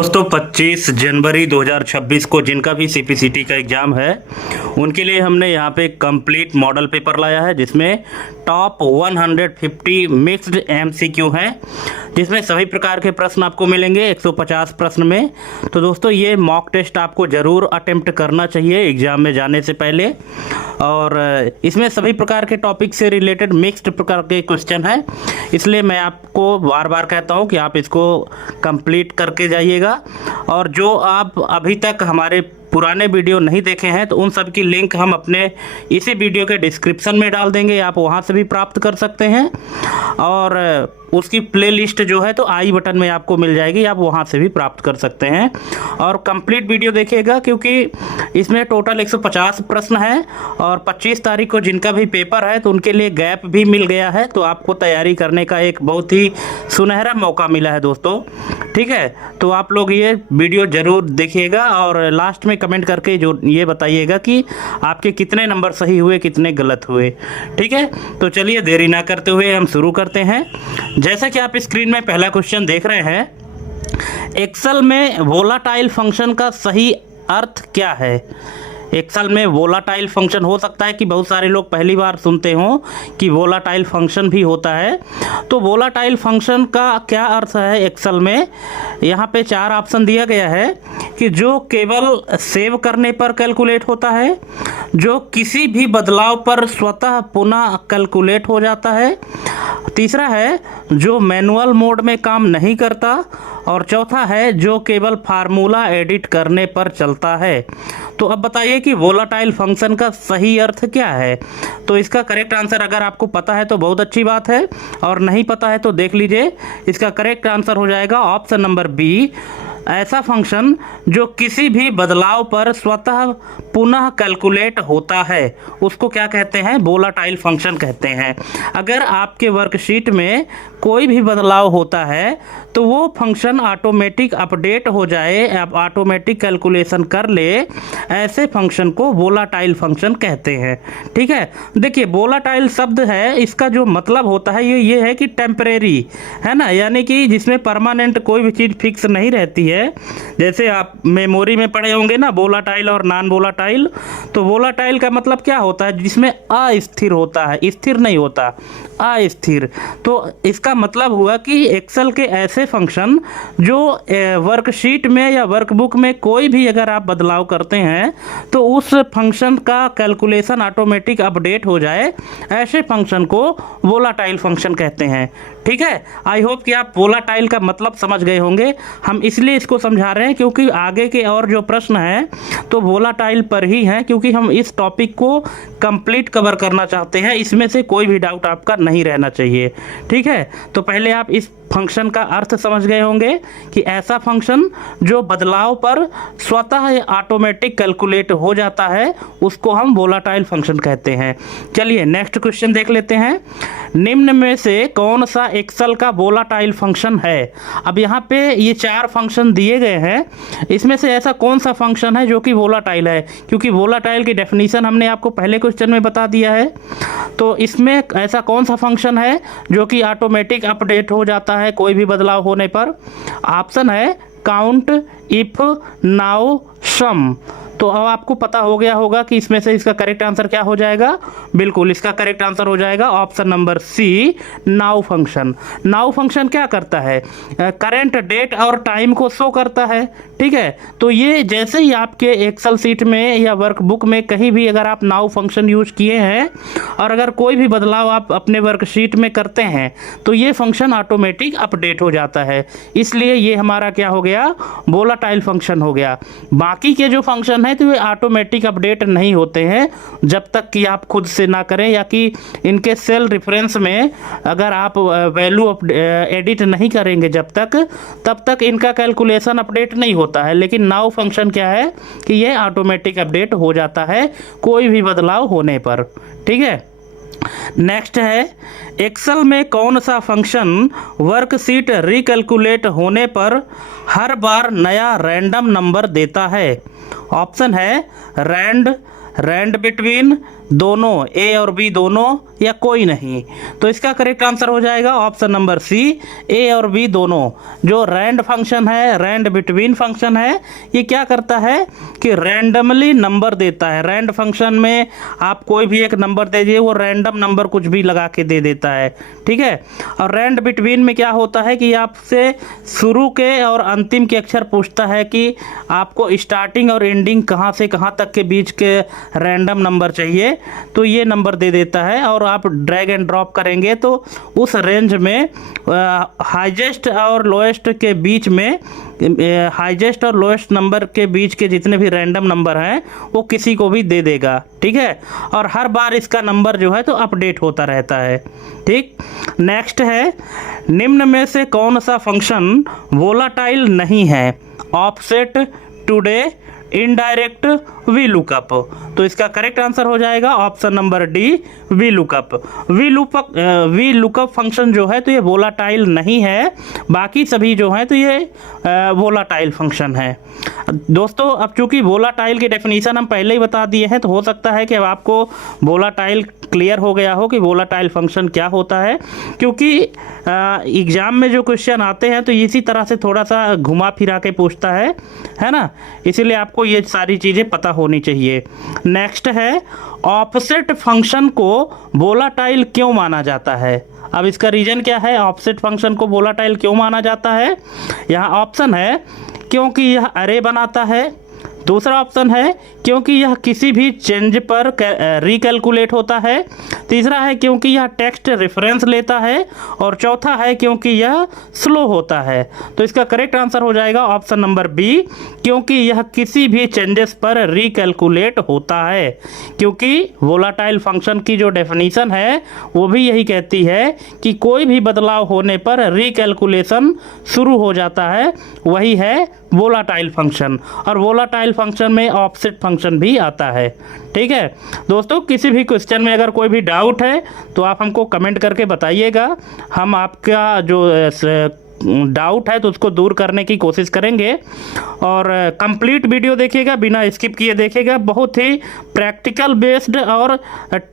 दोस्तों 25 जनवरी 2026 को जिनका भी सीपीसीटी का एग्ज़ाम है उनके लिए हमने यहाँ पे कंप्लीट मॉडल पेपर लाया है जिसमें टॉप 150 मिक्स्ड एमसीक्यू हैं जिसमें सभी प्रकार के प्रश्न आपको मिलेंगे 150 प्रश्न में। तो दोस्तों ये मॉक टेस्ट आपको ज़रूर अटेम्प्ट करना चाहिए एग्ज़ाम में जाने से पहले। और इसमें सभी प्रकार के टॉपिक से रिलेटेड मिक्स्ड प्रकार के क्वेश्चन हैं, इसलिए मैं आपको बार बार कहता हूँ कि आप इसको कंप्लीट करके जाइएगा। और जो आप अभी तक हमारे पुराने वीडियो नहीं देखे हैं तो उन सब की लिंक हम अपने इसी वीडियो के डिस्क्रिप्शन में डाल देंगे, आप वहां से भी प्राप्त कर सकते हैं। और उसकी प्लेलिस्ट जो है तो आई बटन में आपको मिल जाएगी, आप वहां से भी प्राप्त कर सकते हैं। और कंप्लीट वीडियो देखिएगा क्योंकि इसमें टोटल 150 प्रश्न हैं और 25 तारीख को जिनका भी पेपर है तो उनके लिए गैप भी मिल गया है, तो आपको तैयारी करने का एक बहुत ही सुनहरा मौका मिला है दोस्तों। ठीक है, तो आप लोग ये वीडियो ज़रूर देखिएगा और लास्ट में कमेंट करके जो ये बताइएगा कि आपके कितने नंबर सही हुए कितने गलत हुए। ठीक है, तो चलिए देरी ना करते हुए हम शुरू करते हैं। जैसा कि आप स्क्रीन में पहला क्वेश्चन देख रहे हैं, एक्सेल में वोलाटाइल फंक्शन का सही अर्थ क्या है। एक्सेल में वोलाटाइल फंक्शन हो सकता है कि बहुत सारे लोग पहली बार सुनते हों कि वोलाटाइल फंक्शन भी होता है। तो वोलाटाइल फंक्शन का क्या अर्थ है एक्सेल में, यहाँ पे 4 ऑप्शन दिया गया है कि जो केवल सेव करने पर कैलकुलेट होता है, जो किसी भी बदलाव पर स्वतः पुनः कैलकुलेट हो जाता है, तीसरा है जो मैनुअल मोड में काम नहीं करता, और चौथा है जो केवल फार्मूला एडिट करने पर चलता है। तो अब बताइए कि वोलाटाइल फंक्शन का सही अर्थ क्या है। तो इसका करेक्ट आंसर अगर आपको पता है तो बहुत अच्छी बात है, और नहीं पता है तो देख लीजिए। इसका करेक्ट आंसर हो जाएगा ऑप्शन नंबर बी, ऐसा फंक्शन जो किसी भी बदलाव पर स्वतः पुनः कैलकुलेट होता है उसको क्या कहते हैं, वोलाटाइल फंक्शन कहते हैं। अगर आपके वर्कशीट में कोई भी बदलाव होता है तो वो फंक्शन ऑटोमेटिक अपडेट हो जाए, ऑटोमेटिक कैलकुलेशन कर ले, ऐसे फंक्शन को वोलाटाइल फंक्शन कहते हैं। ठीक है, देखिए वोलाटाइल शब्द है, इसका जो मतलब होता है ये है कि टेम्परेरी है ना, यानी कि जिसमें परमानेंट कोई भी चीज़ फिक्स नहीं रहती है। जैसे आप मेमोरी में पढ़े होंगे ना वोलाटाइल और नॉन वोलाटाइल, तो वोलाटाइल का मतलब क्या होता है, जिसमें अस्थिर होता है, स्थिर नहीं होता, अस्थिर। तो इसका मतलब हुआ कि एक्सेल के ऐसे फंक्शन जो वर्कशीट में या वर्कबुक में कोई भी अगर आप बदलाव करते हैं तो उस फंक्शन का कैलकुलेशन ऑटोमेटिक अपडेट हो जाए, ऐसे फंक्शन को वोलाटाइल फंक्शन कहते हैं। ठीक है, आई होप कि आप वोलाटाइल का मतलब समझ गए होंगे। हम इसलिए इसको समझा रहे हैं क्योंकि आगे के और जो प्रश्न हैं तो वोलाटाइल पर ही हैं, क्योंकि हम इस टॉपिक को कंप्लीट कवर करना चाहते हैं, इसमें से कोई भी डाउट आपका नहीं रहना चाहिए। ठीक है, तो पहले आप इस फंक्शन का अर्थ समझ गए होंगे कि ऐसा फंक्शन जो बदलाव पर स्वतः ऑटोमेटिक कैलकुलेट हो जाता है उसको हम वोलाटाइल फंक्शन कहते हैं। चलिए नेक्स्ट क्वेश्चन देख लेते हैं, निम्न में से कौन सा एक्सेल का वोलाटाइल फंक्शन है। अब यहाँ पे ये 4 फंक्शन दिए गए हैं, इसमें से ऐसा कौन सा फंक्शन है जो कि वोलाटाइल है, क्योंकि वोलाटाइल की डेफिनेशन हमने आपको पहले क्वेश्चन में बता दिया है। तो इसमें ऐसा कौन सा फंक्शन है जो कि ऑटोमेटिक अपडेट हो जाता है कोई भी बदलाव होने पर। ऑप्शन है काउंट, इफ, नाउ, सम। तो अब आपको पता हो गया होगा कि इसमें से इसका करेक्ट आंसर क्या हो जाएगा। बिल्कुल, इसका करेक्ट आंसर हो जाएगा option number C, now function. Now function क्या करता है, करंट डेट और टाइम को शो करता है। ठीक है, तो ये जैसे ही आपके एक्सेल सीट में या वर्कबुक में कहीं भी अगर आप नाउ फंक्शन यूज किए हैं और अगर कोई भी बदलाव आप अपने वर्कशीट में करते हैं तो ये फंक्शन ऑटोमेटिक अपडेट हो जाता है, इसलिए ये हमारा क्या हो गया, वोलाटाइल फंक्शन हो गया। बाकी के जो फंक्शन है तो ये ऑटोमेटिक अपडेट नहीं होते हैं जब तक कि आप खुद से ना करें, या कि इनके सेल रेफरेंस में अगर आप वैल्यू एडिट नहीं करेंगे तब तक इनका कैलकुलेशन अपडेट नहीं होता है। लेकिन नाउ फंक्शन क्या है कि ये ऑटोमेटिक अपडेट हो जाता है कोई भी बदलाव होने पर। ठीक है, नेक्स्ट है, एक्सेल में कौन सा फंक्शन वर्कशीट रिकैलकुलेट होने पर हर बार नया रैंडम नंबर देता है। ऑप्शन है रैंड, रैंड बिटवीन, दोनों, ए और बी दोनों, या कोई नहीं। तो इसका करेक्ट आंसर हो जाएगा ऑप्शन नंबर सी, ए और बी दोनों। जो रैंड फंक्शन है, रैंड बिटवीन फंक्शन है, ये क्या करता है कि रैंडमली नंबर देता है। रैंड फंक्शन में आप कोई भी एक नंबर दे दीजिए, वो रैंडम नंबर कुछ भी लगा के दे देता है, ठीक है। और रैंड बिटवीन में क्या होता है कि आपसे शुरू के और अंतिम के अक्षर पूछता है कि आपको स्टार्टिंग और एंडिंग कहाँ से कहाँ तक के बीच के रैंडम नंबर चाहिए, तो ये नंबर दे देता है। और आप ड्रैग एंड ड्रॉप करेंगे तो उस रेंज में हाईएस्ट और लोएस्ट के बीच में, हाईएस्ट और लोएस्ट नंबर के बीच के जितने भी रैंडम नंबर हैं वो किसी को भी दे देगा, ठीक है। और हर बार इसका नंबर जो है तो अपडेट होता रहता है, ठीक। नेक्स्ट है, निम्न में से कौन सा फंक्शन वोलाटाइल नहीं है? Offset, today, indirect, V lookup. तो इसका करेक्ट आंसर हो जाएगा option number D, V lookup. V lookup function जो है तो ये वोलाटाइल नहीं है, बाकी सभी जो हैं तो ये वोलाटाइल फंक्शन है। दोस्तों अब चूंकि वोलाटाइल की डेफिनेशन हम पहले ही बता दिए हैं, तो हो सकता है कि अब आपको वोलाटाइल क्लियर हो गया हो कि वोलाटाइल फंक्शन क्या होता है, क्योंकि एग्ज़ाम में जो क्वेश्चन आते हैं तो इसी तरह से थोड़ा सा घुमा फिरा के पूछता है ना, इसीलिए आपको ये सारी चीज़ें पता होनी चाहिए। नेक्स्ट है, ऑफसेट फंक्शन को वोलाटाइल क्यों माना जाता है? अब इसका रीज़न क्या है, ऑफसेट फंक्शन को वोलाटाइल क्यों माना जाता है? यहाँ ऑप्शन है क्योंकि यह अरे बनाता है, दूसरा ऑप्शन है क्योंकि यह किसी भी चेंज पर रिकैलकुलेट होता है, तीसरा है क्योंकि यह टेक्स्ट रेफरेंस लेता है, और चौथा है क्योंकि यह स्लो होता है। तो इसका करेक्ट आंसर हो जाएगा ऑप्शन नंबर बी, क्योंकि यह किसी भी चेंजेस पर रिकैलकुलेट होता है। क्योंकि वोलाटाइल फंक्शन की जो डेफिनीशन है वो भी यही कहती है कि कोई भी बदलाव होने पर रिकैलकुलेशन शुरू हो जाता है, वही है वोलाटाइल फंक्शन। और वोलाटाइल फंक्शन में ऑफसेट फंक्शन भी आता है, ठीक है। दोस्तों किसी भी क्वेश्चन में अगर कोई भी डाउट है तो आप हमको कमेंट करके बताइएगा, हम आपका जो डाउट है तो उसको दूर करने की कोशिश करेंगे। और कंप्लीट वीडियो देखिएगा, बिना स्किप किए देखिएगा, बहुत ही प्रैक्टिकल बेस्ड और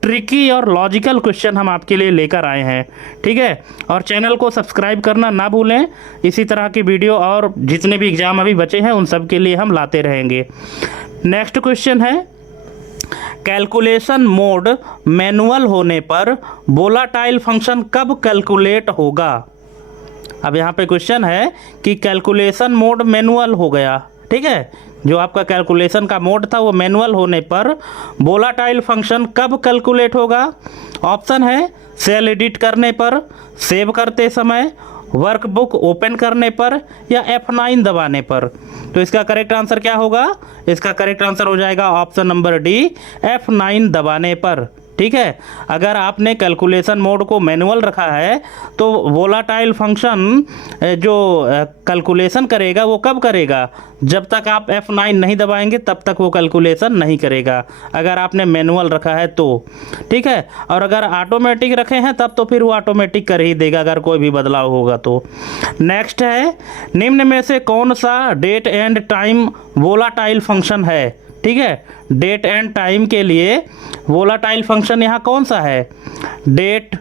ट्रिकी और लॉजिकल क्वेश्चन हम आपके लिए लेकर आए हैं, ठीक है। और चैनल को सब्सक्राइब करना ना भूलें, इसी तरह की वीडियो और जितने भी एग्ज़ाम अभी बचे हैं उन सब के लिए हम लाते रहेंगे। नेक्स्ट क्वेश्चन है, कैलकुलेशन मोड मैनुअल होने पर वोलाटाइल फंक्शन कब कैलकुलेट होगा? अब यहाँ पे क्वेश्चन है कि कैलकुलेशन मोड मैनुअल हो गया, ठीक है, जो आपका कैलकुलेशन का मोड था वो मैनुअल होने पर वोलाटाइल फंक्शन कब कैलकुलेट होगा? ऑप्शन है सेल एडिट करने पर, सेव करते समय, वर्कबुक ओपन करने पर, या F9 दबाने पर। तो इसका करेक्ट आंसर क्या होगा? इसका करेक्ट आंसर हो जाएगा ऑप्शन नंबर डी, F9 दबाने पर, ठीक है। अगर आपने कैलकुलेशन मोड को मैनुअल रखा है तो वोलाटाइल फंक्शन जो कैलकुलेशन करेगा वो कब करेगा? जब तक आप F9 नहीं दबाएंगे तब तक वो कैलकुलेशन नहीं करेगा, अगर आपने मैनुअल रखा है तो, ठीक है। और अगर ऑटोमेटिक रखे हैं तब तो फिर वो ऑटोमेटिक कर ही देगा अगर कोई भी बदलाव होगा तो। नेक्स्ट है, निम्न में से कौन सा date and time volatile function है? ठीक है, डेट एंड टाइम के लिए वोलाटाइल फंक्शन यहाँ कौन सा है? Date,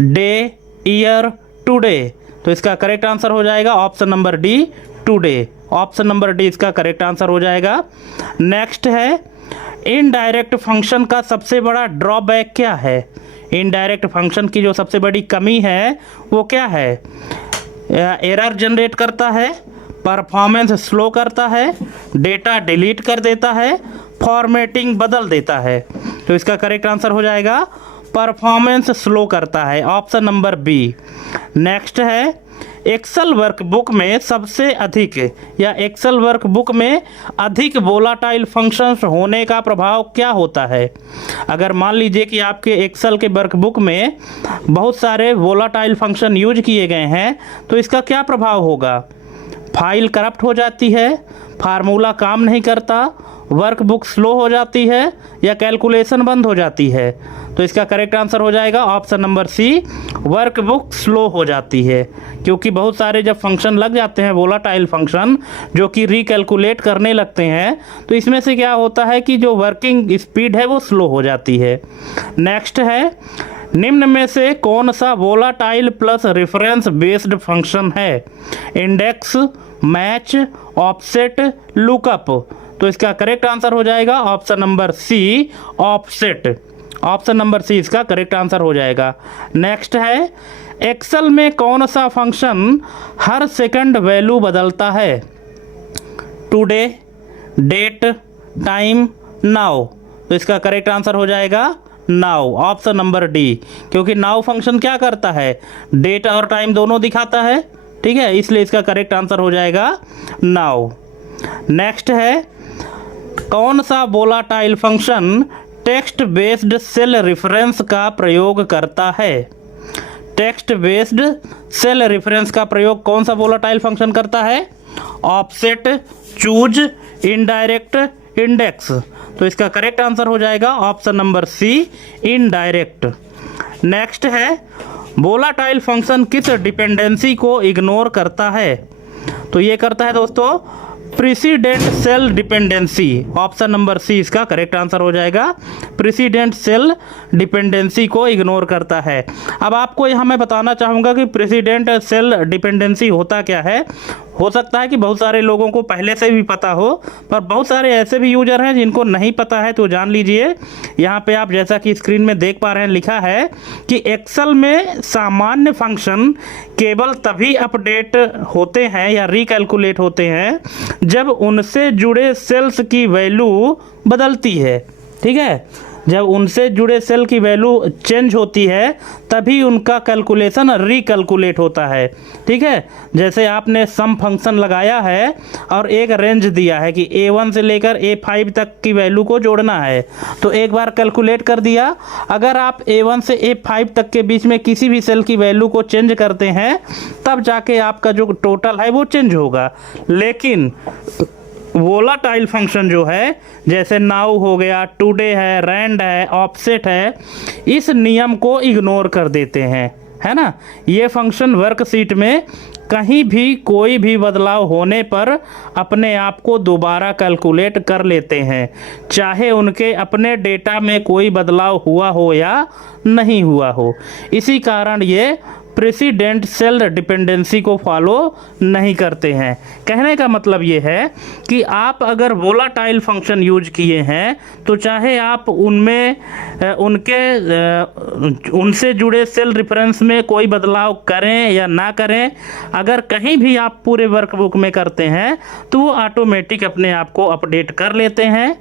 day, year, today. तो इसका करेक्ट आंसर हो जाएगा option number D, today. Option number D इसका करेक्ट आंसर हो जाएगा। नेक्स्ट है, इनडायरेक्ट फंक्शन का सबसे बड़ा ड्रॉबैक क्या है? इनडायरेक्ट फंक्शन की जो सबसे बड़ी कमी है वो क्या है? एरर जनरेट करता है, परफॉर्मेंस स्लो करता है, डेटा डिलीट कर देता है, फॉर्मेटिंग बदल देता है। तो इसका करेक्ट आंसर हो जाएगा परफॉर्मेंस स्लो करता है, ऑप्शन नंबर बी। नेक्स्ट है, एक्सेल वर्कबुक में सबसे अधिक या एक्सेल वर्कबुक में अधिक वोलाटाइल फंक्शंस होने का प्रभाव क्या होता है? अगर मान लीजिए कि आपके एक्सेल के वर्कबुक में बहुत सारे वोलाटाइल फंक्शन यूज किए गए हैं तो इसका क्या प्रभाव होगा? फाइल करप्ट हो जाती है, फार्मूला काम नहीं करता, वर्कबुक स्लो हो जाती है, या कैलकुलेशन बंद हो जाती है? तो इसका करेक्ट आंसर हो जाएगा option number C, workbook slow हो जाती है। क्योंकि बहुत सारे जब फंक्शन लग जाते हैं वोलाटाइल फंक्शन जो कि रिकैलकुलेट करने लगते हैं, तो इसमें से क्या होता है कि जो वर्किंग स्पीड है वो स्लो हो जाती है। नेक्स्ट है, निम्न में से कौन सा volatile plus reference based function है? Index, match, offset, lookup. तो इसका करेक्ट आंसर हो जाएगा option number C, offset. Option number C इसका करेक्ट आंसर हो जाएगा। नेक्स्ट है, एक्सेल में कौन सा फंक्शन हर सेकंड वैल्यू बदलता है? Today, date, time, now. तो इसका करेक्ट आंसर हो जाएगा नाउ, ऑप्शन नंबर डी। क्योंकि नाउ फंक्शन क्या करता है? डेट और टाइम दोनों दिखाता है, ठीक है, इसलिए इसका करेक्ट आंसर हो जाएगा नाउ। नेक्स्ट है, कौन सा volatile function text based cell reference का प्रयोग करता है? टेक्स्ट बेस्ड सेल रेफरेंस का प्रयोग कौन सा वोलाटाइल फंक्शन करता है? Offset, choose, indirect, index. तो इसका करेक्ट आंसर हो जाएगा option number C, indirect. Next है, वोलाटाइल फंक्शन किस डिपेंडेंसी को इग्नोर करता है? तो ये करता है दोस्तों precedent cell dependency. Option number C इसका करेक्ट आंसर हो जाएगा, प्रेसिडेंट सेल डिपेंडेंसी को इग्नोर करता है। अब आपको यहाँ मैं बताना चाहूँगा कि प्रेसिडेंट सेल डिपेंडेंसी होता क्या है। हो सकता है कि बहुत सारे लोगों को पहले से भी पता हो, पर बहुत सारे ऐसे भी यूजर हैं जिनको नहीं पता है, तो जान लीजिए। यहाँ पे आप जैसा कि स्क्रीन में देख पा रहे हैं, लिखा है कि एक्सेल में सामान्य फंक्शन केवल तभी अपडेट होते हैं या रिकैलकुलेट होते हैं जब उनसे जुड़े सेल्स की वैल्यू बदलती है, ठीक है। जब उनसे जुड़े सेल की वैल्यू चेंज होती है तभी उनका कैलकुलेशन रिकैलकुलेट होता है, ठीक है। जैसे आपने सम फंक्शन लगाया है और एक रेंज दिया है कि A1 से लेकर A5 तक की वैल्यू को जोड़ना है, तो एक बार कैलकुलेट कर दिया। अगर आप A1 से A5 तक के बीच में किसी भी सेल की वैल्यू को चेंज करते हैं तब जाके आपका जो टोटल है वो चेंज होगा। लेकिन वोलाटाइल फंक्शन जो है, जैसे नाउ हो गया, टुडे है, रैंड है, ऑफसेट है, इस नियम को इग्नोर कर देते हैं, है ना। ये फंक्शन वर्कशीट में कहीं भी कोई भी बदलाव होने पर अपने आप को दोबारा कैलकुलेट कर लेते हैं, चाहे उनके अपने डेटा में कोई बदलाव हुआ हो या नहीं हुआ हो। इसी कारण ये प्रेसिडेंट सेल डिपेंडेंसी को फॉलो नहीं करते हैं। कहने का मतलब ये है कि आप अगर वोलाटाइल फंक्शन यूज किए हैं तो चाहे आप उनमें उनसे जुड़े सेल रेफरेंस में कोई बदलाव करें या ना करें, अगर कहीं भी आप पूरे वर्कबुक में करते हैं तो वो ऑटोमेटिक अपने आप को अपडेट कर लेते हैं।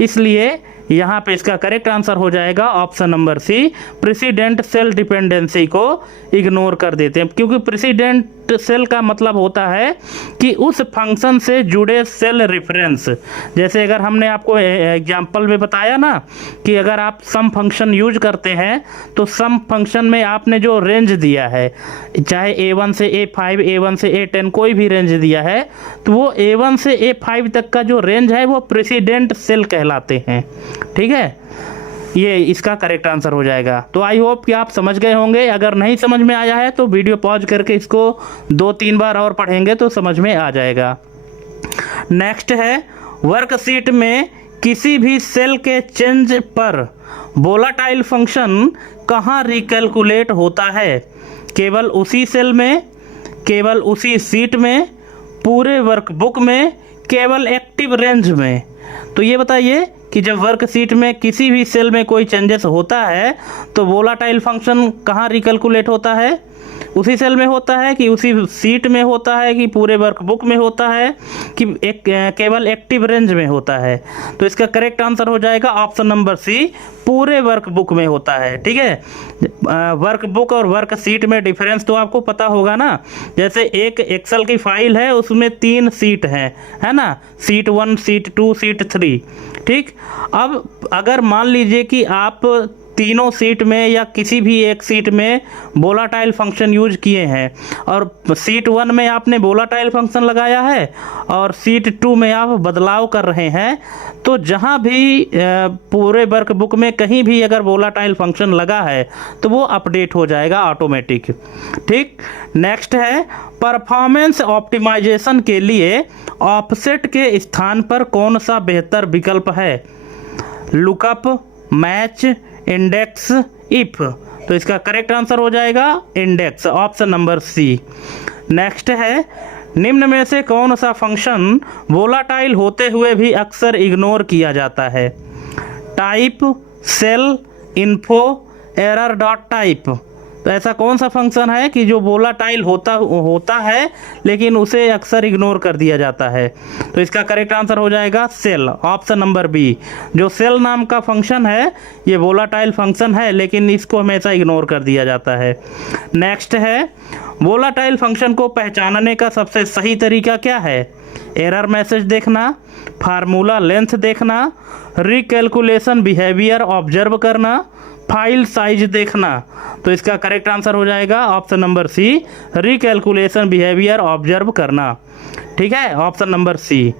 इसलिए यहाँ पे इसका करेक्ट आंसर हो जाएगा option number C, precedent cell dependency को इग्नोर कर देते हैं। क्योंकि प्रेसिडेंट सेल का मतलब होता है कि उस फंक्शन से जुड़े सेल रेफरेंस, जैसे अगर हमने आपको एग्जांपल में बताया ना कि अगर आप सम फंक्शन यूज करते हैं तो सम फंक्शन में आपने जो रेंज दिया है, चाहे A1 से A5, A1 से A10 कोई भी रेंज दिया है, तो वो A1 से A5 तक का जो रेंज है वो प्रेसिडेंट सेल कहलाते हैं, ठीक है। ये इसका करेक्ट आंसर हो जाएगा। तो आई होप कि आप समझ गए होंगे। अगर नहीं समझ में आया है तो वीडियो पॉज करके इसको 2-3 बार और पढ़ेंगे तो समझ में आ जाएगा। नेक्स्ट है, वर्कशीट में किसी भी सेल के चेंज पर वोलाटाइल फंक्शन कहाँ रिकैलकुलेट होता है? केवल उसी सेल में, केवल उसी सीट में, पूरे वर्कबुक में, केवल एक्टिव रेंज में। तो ये बताइए कि जब वर्कशीट में किसी भी सेल में कोई चेंजेस होता है तो वोलाटाइल फंक्शन कहाँ रिकैलकुलेट होता है? उसी सेल में होता है कि उसी सीट में होता है कि पूरे वर्कबुक में होता है कि केवल एक्टिव रेंज में होता है? तो इसका करेक्ट आंसर हो जाएगा ऑप्शन नंबर सी, पूरे वर्कबुक में होता है, ठीक है। वर्कबुक और वर्कशीट में डिफरेंस तो आपको पता होगा ना। जैसे एक एक्सेल की फाइल है, उसमें 3 सीट हैं, है ना, सीट 1, सीट 2, सीट 3, ठीक। अब अगर मान लीजिए कि आप तीनों सीट में या किसी भी एक सीट में वोलाटाइल फंक्शन यूज किए हैं और सीट 1 में आपने वोलाटाइल फंक्शन लगाया है और सीट 2 में आप बदलाव कर रहे हैं, तो जहाँ भी पूरे वर्कबुक में कहीं भी अगर वोलाटाइल फंक्शन लगा है तो वो अपडेट हो जाएगा ऑटोमेटिक। ठीक, नेक्स्ट है परफॉर्मेंस ऑप्टिमाइजेशन के लिए ऑफसेट के स्थान पर कौन सा बेहतर विकल्प है? Lookup, match, index, if. तो इसका करेक्ट आंसर हो जाएगा index, option number C. Next है निम्न में से कौन सा फंक्शन वोलाटाइल होते हुए भी अक्सर इग्नोर किया जाता है? Type, cell, info, error dot type. तो ऐसा कौन सा फंक्शन है कि जो वोलाटाइल होता है लेकिन उसे अक्सर इग्नोर कर दिया जाता है? तो इसका करेक्ट आंसर हो जाएगा सेल, ऑप्शन नंबर बी। जो सेल नाम का फंक्शन है ये वोलाटाइल फंक्शन है लेकिन इसको हमेशा इग्नोर कर दिया जाता है। नेक्स्ट है वोलाटाइल फंक्शन को पहचानने का सबसे सही तरीका क्या है? एरर मैसेज देखना, फार्मूला लेंथ देखना, रिकैलकुलेशन बिहेवियर ऑब्जर्व करना, फाइल साइज देखना। तो इसका करेक्ट आंसर हो जाएगा option number C, recalculation behaviour observe करना। ठीक है, ऑप्शन नंबर सी।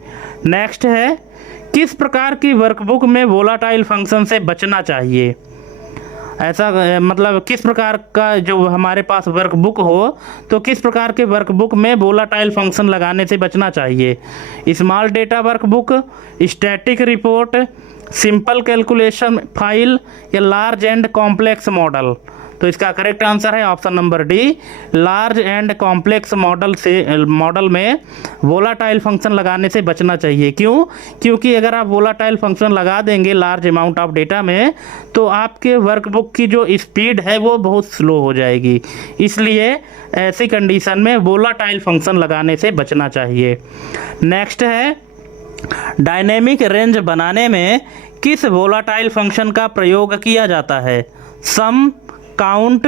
नेक्स्ट है किस प्रकार की वर्कबुक में वोलाटाइल फंक्शन से बचना चाहिए? ऐसा मतलब किस प्रकार का जो हमारे पास वर्कबुक हो तो किस प्रकार के वर्कबुक में वोलाटाइल फंक्शन लगाने से बचना चाहिए? Small data workbook, static report, simple calculation file या लार्ज एंड कॉम्प्लेक्स मॉडल। तो इसका करेक्ट आंसर है option number D, large and complex model में वोलाटाइल फंक्शन लगाने से बचना चाहिए। क्यों? क्योंकि अगर आप वोलाटाइल फंक्शन लगा देंगे लार्ज अमाउंट ऑफ डेटा में तो आपके वर्कबुक की जो स्पीड है वो बहुत स्लो हो जाएगी, इसलिए ऐसी कंडीशन में वोलाटाइल फंक्शन लगाने से बचना चाहिए। नेक्स्ट है डायनेमिक रेंज बनाने में किस वोलाटाइल फंक्शन का प्रयोग किया जाता है? Sum, count,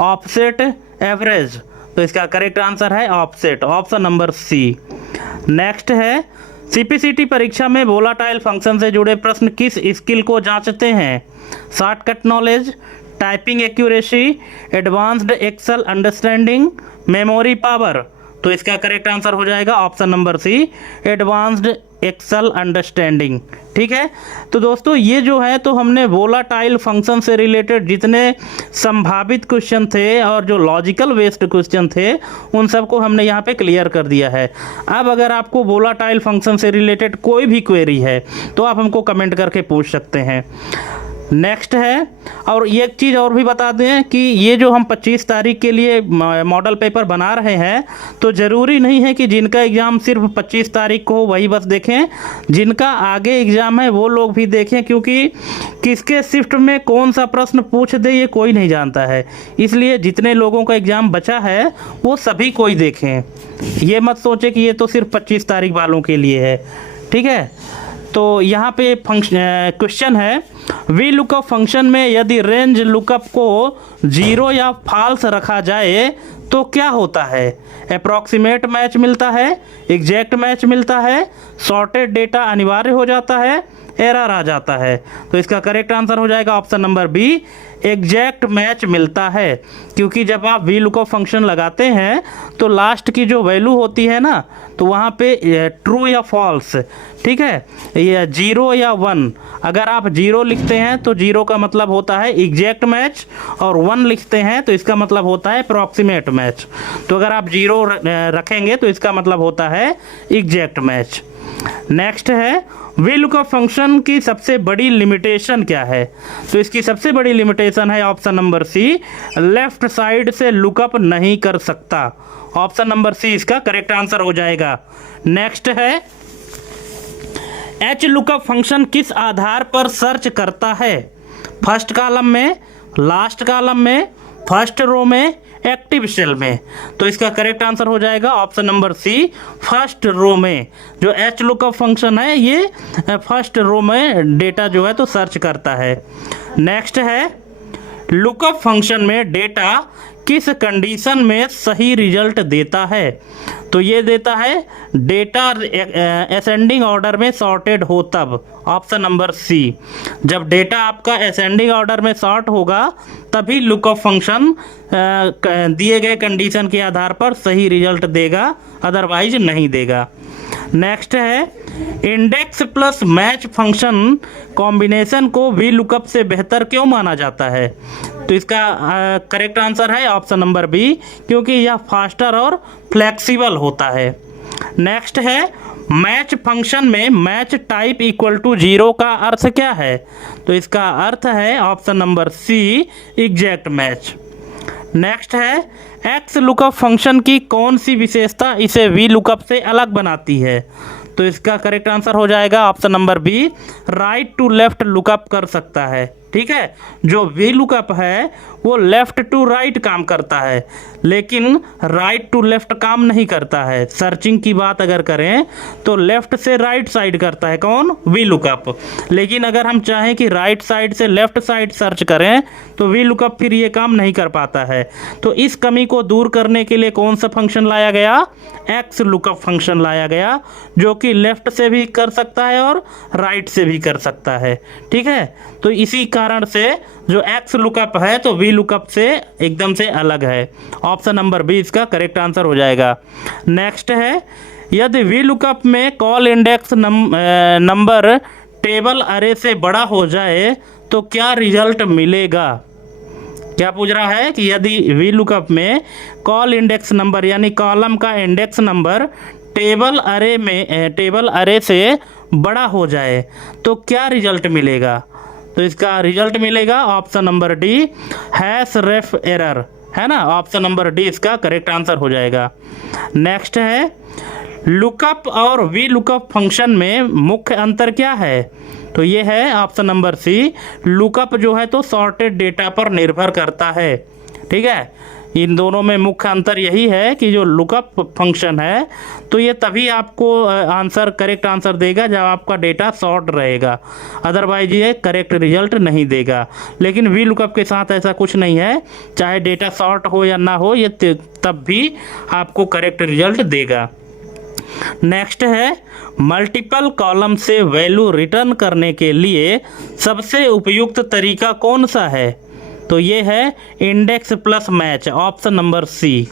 offset, average. तो इसका करेक्ट आंसर है offset, option number C. Next है सीपीसीटी परीक्षा में वोलाटाइल फंक्शन से जुड़े प्रश्न किस स्किल को जांचते हैं? Shortcut knowledge, typing accuracy, advanced Excel understanding, memory power. तो इसका करेक्ट आंसर हो जाएगा option number C, advanced Excel understanding. ठीक है, तो दोस्तों ये जो है तो हमने वोलाटाइल फंक्शन से रिलेटेड जितने संभावित क्वेश्चन थे और जो लॉजिकल बेस्ड क्वेश्चन थे उन सबको हमने यहाँ पे क्लियर कर दिया है। अब अगर आपको वोलाटाइल फंक्शन से रिलेटेड कोई भी क्वेरी है तो आप हमको कमेंट करके पूछ सकते हैं। नेक्स्ट है, और एक चीज़ और भी बता दें कि ये जो हम 25 तारीख के लिए मॉडल पेपर बना रहे हैं तो ज़रूरी नहीं है कि जिनका एग्ज़ाम सिर्फ 25 तारीख को हो वही बस देखें, जिनका आगे एग्ज़ाम है वो लोग भी देखें, क्योंकि किसके शिफ्ट में कौन सा प्रश्न पूछ दे ये कोई नहीं जानता है। इसलिए जितने लोगों का एग्ज़ाम बचा है वो सभी कोई देखें, ये मत सोचे कि ये तो सिर्फ 25 तारीख वालों के लिए है। ठीक है, तो यहाँ पे क्वेश्चन है वी लुकअप फंक्शन में यदि रेंज लुकअप को 0 या फॉल्स रखा जाए तो क्या होता है? अप्रॉक्सीमेट मैच मिलता है, एग्जैक्ट मैच मिलता है, सॉर्टेड डेटा अनिवार्य हो जाता है, एरर आ जाता है। तो इसका करेक्ट आंसर हो जाएगा option number B, exact match मिलता है। क्योंकि जब आप वी लुकअप फंक्शन लगाते हैं तो लास्ट की जो वैल्यू होती है ना तो वहाँ पे ट्रू या फॉल्स, ठीक है, या 0 या 1। अगर आप 0 लिखते हैं तो 0 का मतलब होता है एग्जैक्ट मैच, और 1 लिखते हैं तो इसका मतलब होता है अप्रॉक्सीमेट मैच। तो अगर आप 0 रखेंगे तो इसका मतलब होता है एग्जैक्ट मैच। नेक्स्ट है वी लुकअप फंक्शन की सबसे बड़ी लिमिटेशन क्या है? तो इसकी सबसे बड़ी लिमिटेशन है option number C, left side से लुकअप नहीं कर सकता। ऑप्शन नंबर सी इसका करेक्ट आंसर हो जाएगा। नेक्स्ट है एच लुकअप फंक्शन किस आधार पर सर्च करता है? फर्स्ट कॉलम में, लास्ट कॉलम में, फर्स्ट रो में, एक्टिव सेल में। तो इसका करेक्ट आंसर हो जाएगा option number C, first row में। जो एच लुकअप फंक्शन है ये फर्स्ट रो में डेटा जो है तो सर्च करता है। नेक्स्ट है लुकअप फंक्शन में डेटा किस कंडीशन में सही रिजल्ट देता है? तो ये देता है डेटा असेंडिंग ऑर्डर में सॉर्टेड हो तब, ऑप्शन नंबर सी। जब डेटा आपका असेंडिंग ऑर्डर में सॉर्ट होगा तभी लुकअप फंक्शन दिए गए कंडीशन के आधार पर सही रिजल्ट देगा, अदरवाइज नहीं देगा। नेक्स्ट है index plus match function combination को वी लुकअप से बेहतर क्यों माना जाता है? तो इसका करेक्ट आंसर है ऑप्शन नंबर बी, क्योंकि यह फास्टर और फ्लेक्सिबल होता है। नेक्स्ट है मैच फंक्शन में मैच टाइप इक्वल टू 0 का अर्थ क्या है? तो इसका अर्थ है option number C, exact match. Next है एक्स लुकअप फंक्शन की कौन सी विशेषता इसे वी लुकअप से अलग बनाती है? तो इसका करेक्ट आंसर हो जाएगा option number B, right to left lookup कर सकता है। ठीक है, जो वी लुकअप है वो लेफ्ट टू राइट काम करता है, लेकिन राइट टू लेफ्ट काम नहीं करता है। सर्चिंग की बात अगर करें तो लेफ्ट से राइट साइड करता है कौन? V lookup. लेकिन अगर हम चाहें कि राइट साइड से लेफ्ट साइड सर्च करें तो वी लुकअप फिर ये काम नहीं कर पाता है। तो इस कमी को दूर करने के लिए कौन सा फंक्शन लाया गया? एक्स लुकअप फंक्शन लाया गया, जो कि लेफ्ट से भी कर सकता है और राइट से भी कर सकता है। ठीक है, तो इसी कारण से जो एक्स लुकअप है तो वी लुकअप से एकदम से अलग है। ऑप्शन नंबर बी इसका करेक्ट आंसर हो जाएगा। नेक्स्ट है यदि वी लुकअप में कॉल इंडेक्स नंबर टेबल अरे से बड़ा हो जाए तो क्या रिजल्ट मिलेगा? क्या पूछ रहा है कि यदि वी लुकअप में कॉल इंडेक्स नंबर यानी कॉलम का इंडेक्स नंबर टेबल अरे से बड़ा हो जाए तो क्या रिजल्ट मिलेगा? तो इसका रिजल्ट मिलेगा ऑप्शन नंबर डी, हैश रेफ एरर, है ना। ऑप्शन नंबर डी इसका करेक्ट आंसर हो जाएगा। नेक्स्ट है लुकअप और वी लुकअप फंक्शन में मुख्य अंतर क्या है? तो ये है ऑप्शन नंबर सी, लुकअप जो है तो सॉर्टेड डेटा पर निर्भर करता है। ठीक है, इन दोनों में मुख्य अंतर यही है कि जो लुकअप फंक्शन है तो ये तभी आपको करेक्ट आंसर देगा जब आपका डेटा सॉर्ट रहेगा, अदरवाइज ये करेक्ट रिजल्ट नहीं देगा। लेकिन वी लुकअप के साथ ऐसा कुछ नहीं है, चाहे डेटा सॉर्ट हो या ना हो, ये तब भी आपको करेक्ट रिजल्ट देगा। नेक्स्ट है मल्टीपल कॉलम से वैल्यू रिटर्न करने के लिए सबसे उपयुक्त तरीका कौन सा है? तो ये है index plus match, option number C.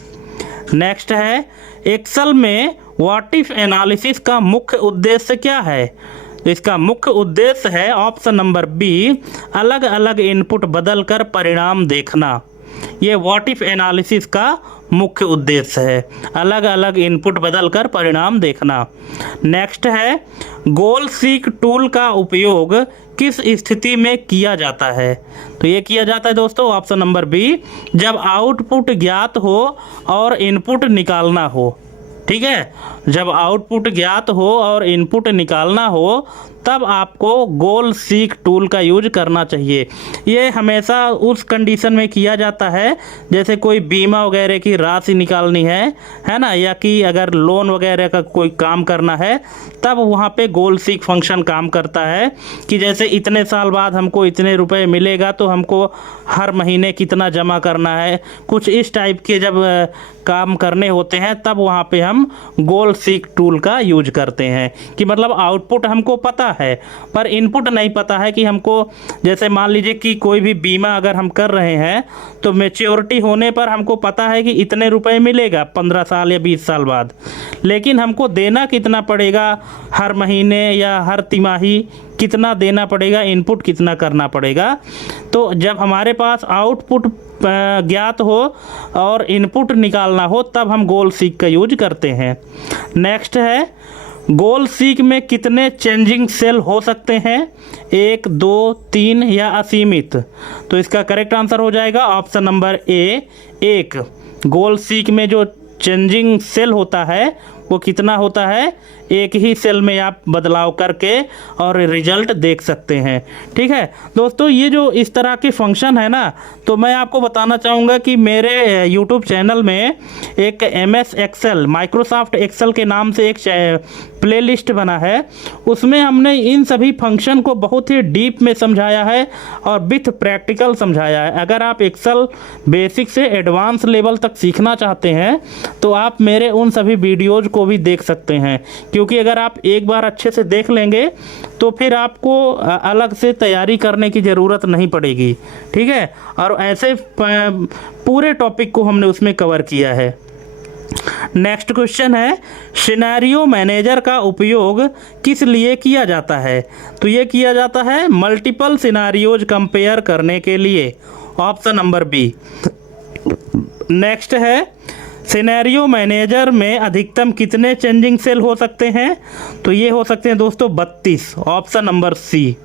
Next है एक्सेल में व्हाट इफ एनालिसिस का मुख्य उद्देश्य क्या है? तो इसका मुख्य उद्देश्य है ऑप्शन नंबर बी, अलग अलग इनपुट बदलकर परिणाम देखना। ये व्हाट इफ एनालिसिस का मुख्य उद्देश्य है, अलग अलग इनपुट बदलकर परिणाम देखना। नेक्स्ट है गोल सीक टूल का उपयोग किस स्थिति में किया जाता है? तो ये किया जाता है दोस्तों ऑप्शन नंबर बी, जब आउटपुट ज्ञात हो और इनपुट निकालना हो। ठीक है, जब आउटपुट ज्ञात हो और इनपुट निकालना हो तब आपको गोल सीक टूल का यूज करना चाहिए। ये हमेशा उस कंडीशन में किया जाता है जैसे कोई बीमा वगैरह की राशि निकालनी है ना, या कि अगर लोन वगैरह का कोई काम करना है तब वहाँ पे गोल सीक फंक्शन काम करता है कि जैसे इतने साल बाद हमको इतने रुपए मिलेगा तो हमको हर महीने कितना जमा करना है, कुछ इस टाइप के जब काम करने होते हैं तब वहाँ पे हम गोल सीक टूल का यूज करते हैं कि मतलब आउटपुट हमको पता है पर इनपुट नहीं पता है कि हमको, जैसे मान लीजिए कि कोई भी बीमा अगर हम कर रहे हैं तो मैच्योरिटी होने पर हमको पता है कि इतने रुपए मिलेगा 15 साल या 20 साल बाद, लेकिन हमको देना कितना पड़ेगा हर महीने या हर तिमाही, कितना देना पड़ेगा, इनपुट कितना करना पड़ेगा। तो जब हमारे पास आउटपुट ज्ञात हो और इनपुट निकालना हो तब हम गोल सीक का यूज करते हैं। नेक्स्ट है गोल सीक में कितने चेंजिंग सेल हो सकते हैं? 1, 2, 3 या असीमित? तो इसका करेक्ट आंसर हो जाएगा ऑप्शन नंबर ए, 1। गोल सीक में जो चेंजिंग सेल होता है वो कितना होता है? एक ही सेल में आप बदलाव करके और रिजल्ट देख सकते हैं। ठीक है दोस्तों, ये जो इस तरह के फंक्शन है ना, तो मैं आपको बताना चाहूँगा कि मेरे यूट्यूब चैनल में एक MS एक्सेल, माइक्रोसॉफ्ट एक्सेल के नाम से एक प्लेलिस्ट बना है। उसमें हमने इन सभी फंक्शन को बहुत ही डीप में समझाया है और विथ प्रैक्टिकल समझाया है। अगर आप एक्सेल बेसिक से एडवांस लेवल तक सीखना चाहते हैं तो आप मेरे उन सभी वीडियोज़ को भी देख सकते हैं, क्योंकि अगर आप एक बार अच्छे से देख लेंगे तो फिर आपको अलग से तैयारी करने की ज़रूरत नहीं पड़ेगी। ठीक है, और ऐसे पूरे टॉपिक को हमने उसमें कवर किया है। नेक्स्ट क्वेश्चन है, सिनेरियो मैनेजर का उपयोग किस लिए किया जाता है? तो ये किया जाता है मल्टीपल सिनेरियोज कंपेयर करने के लिए, ऑप्शन नंबर बी। नेक्स्ट है, सिनेरियो मैनेजर में अधिकतम कितने चेंजिंग सेल हो सकते हैं? तो ये हो सकते हैं दोस्तों 32, ऑप्शन नंबर सी।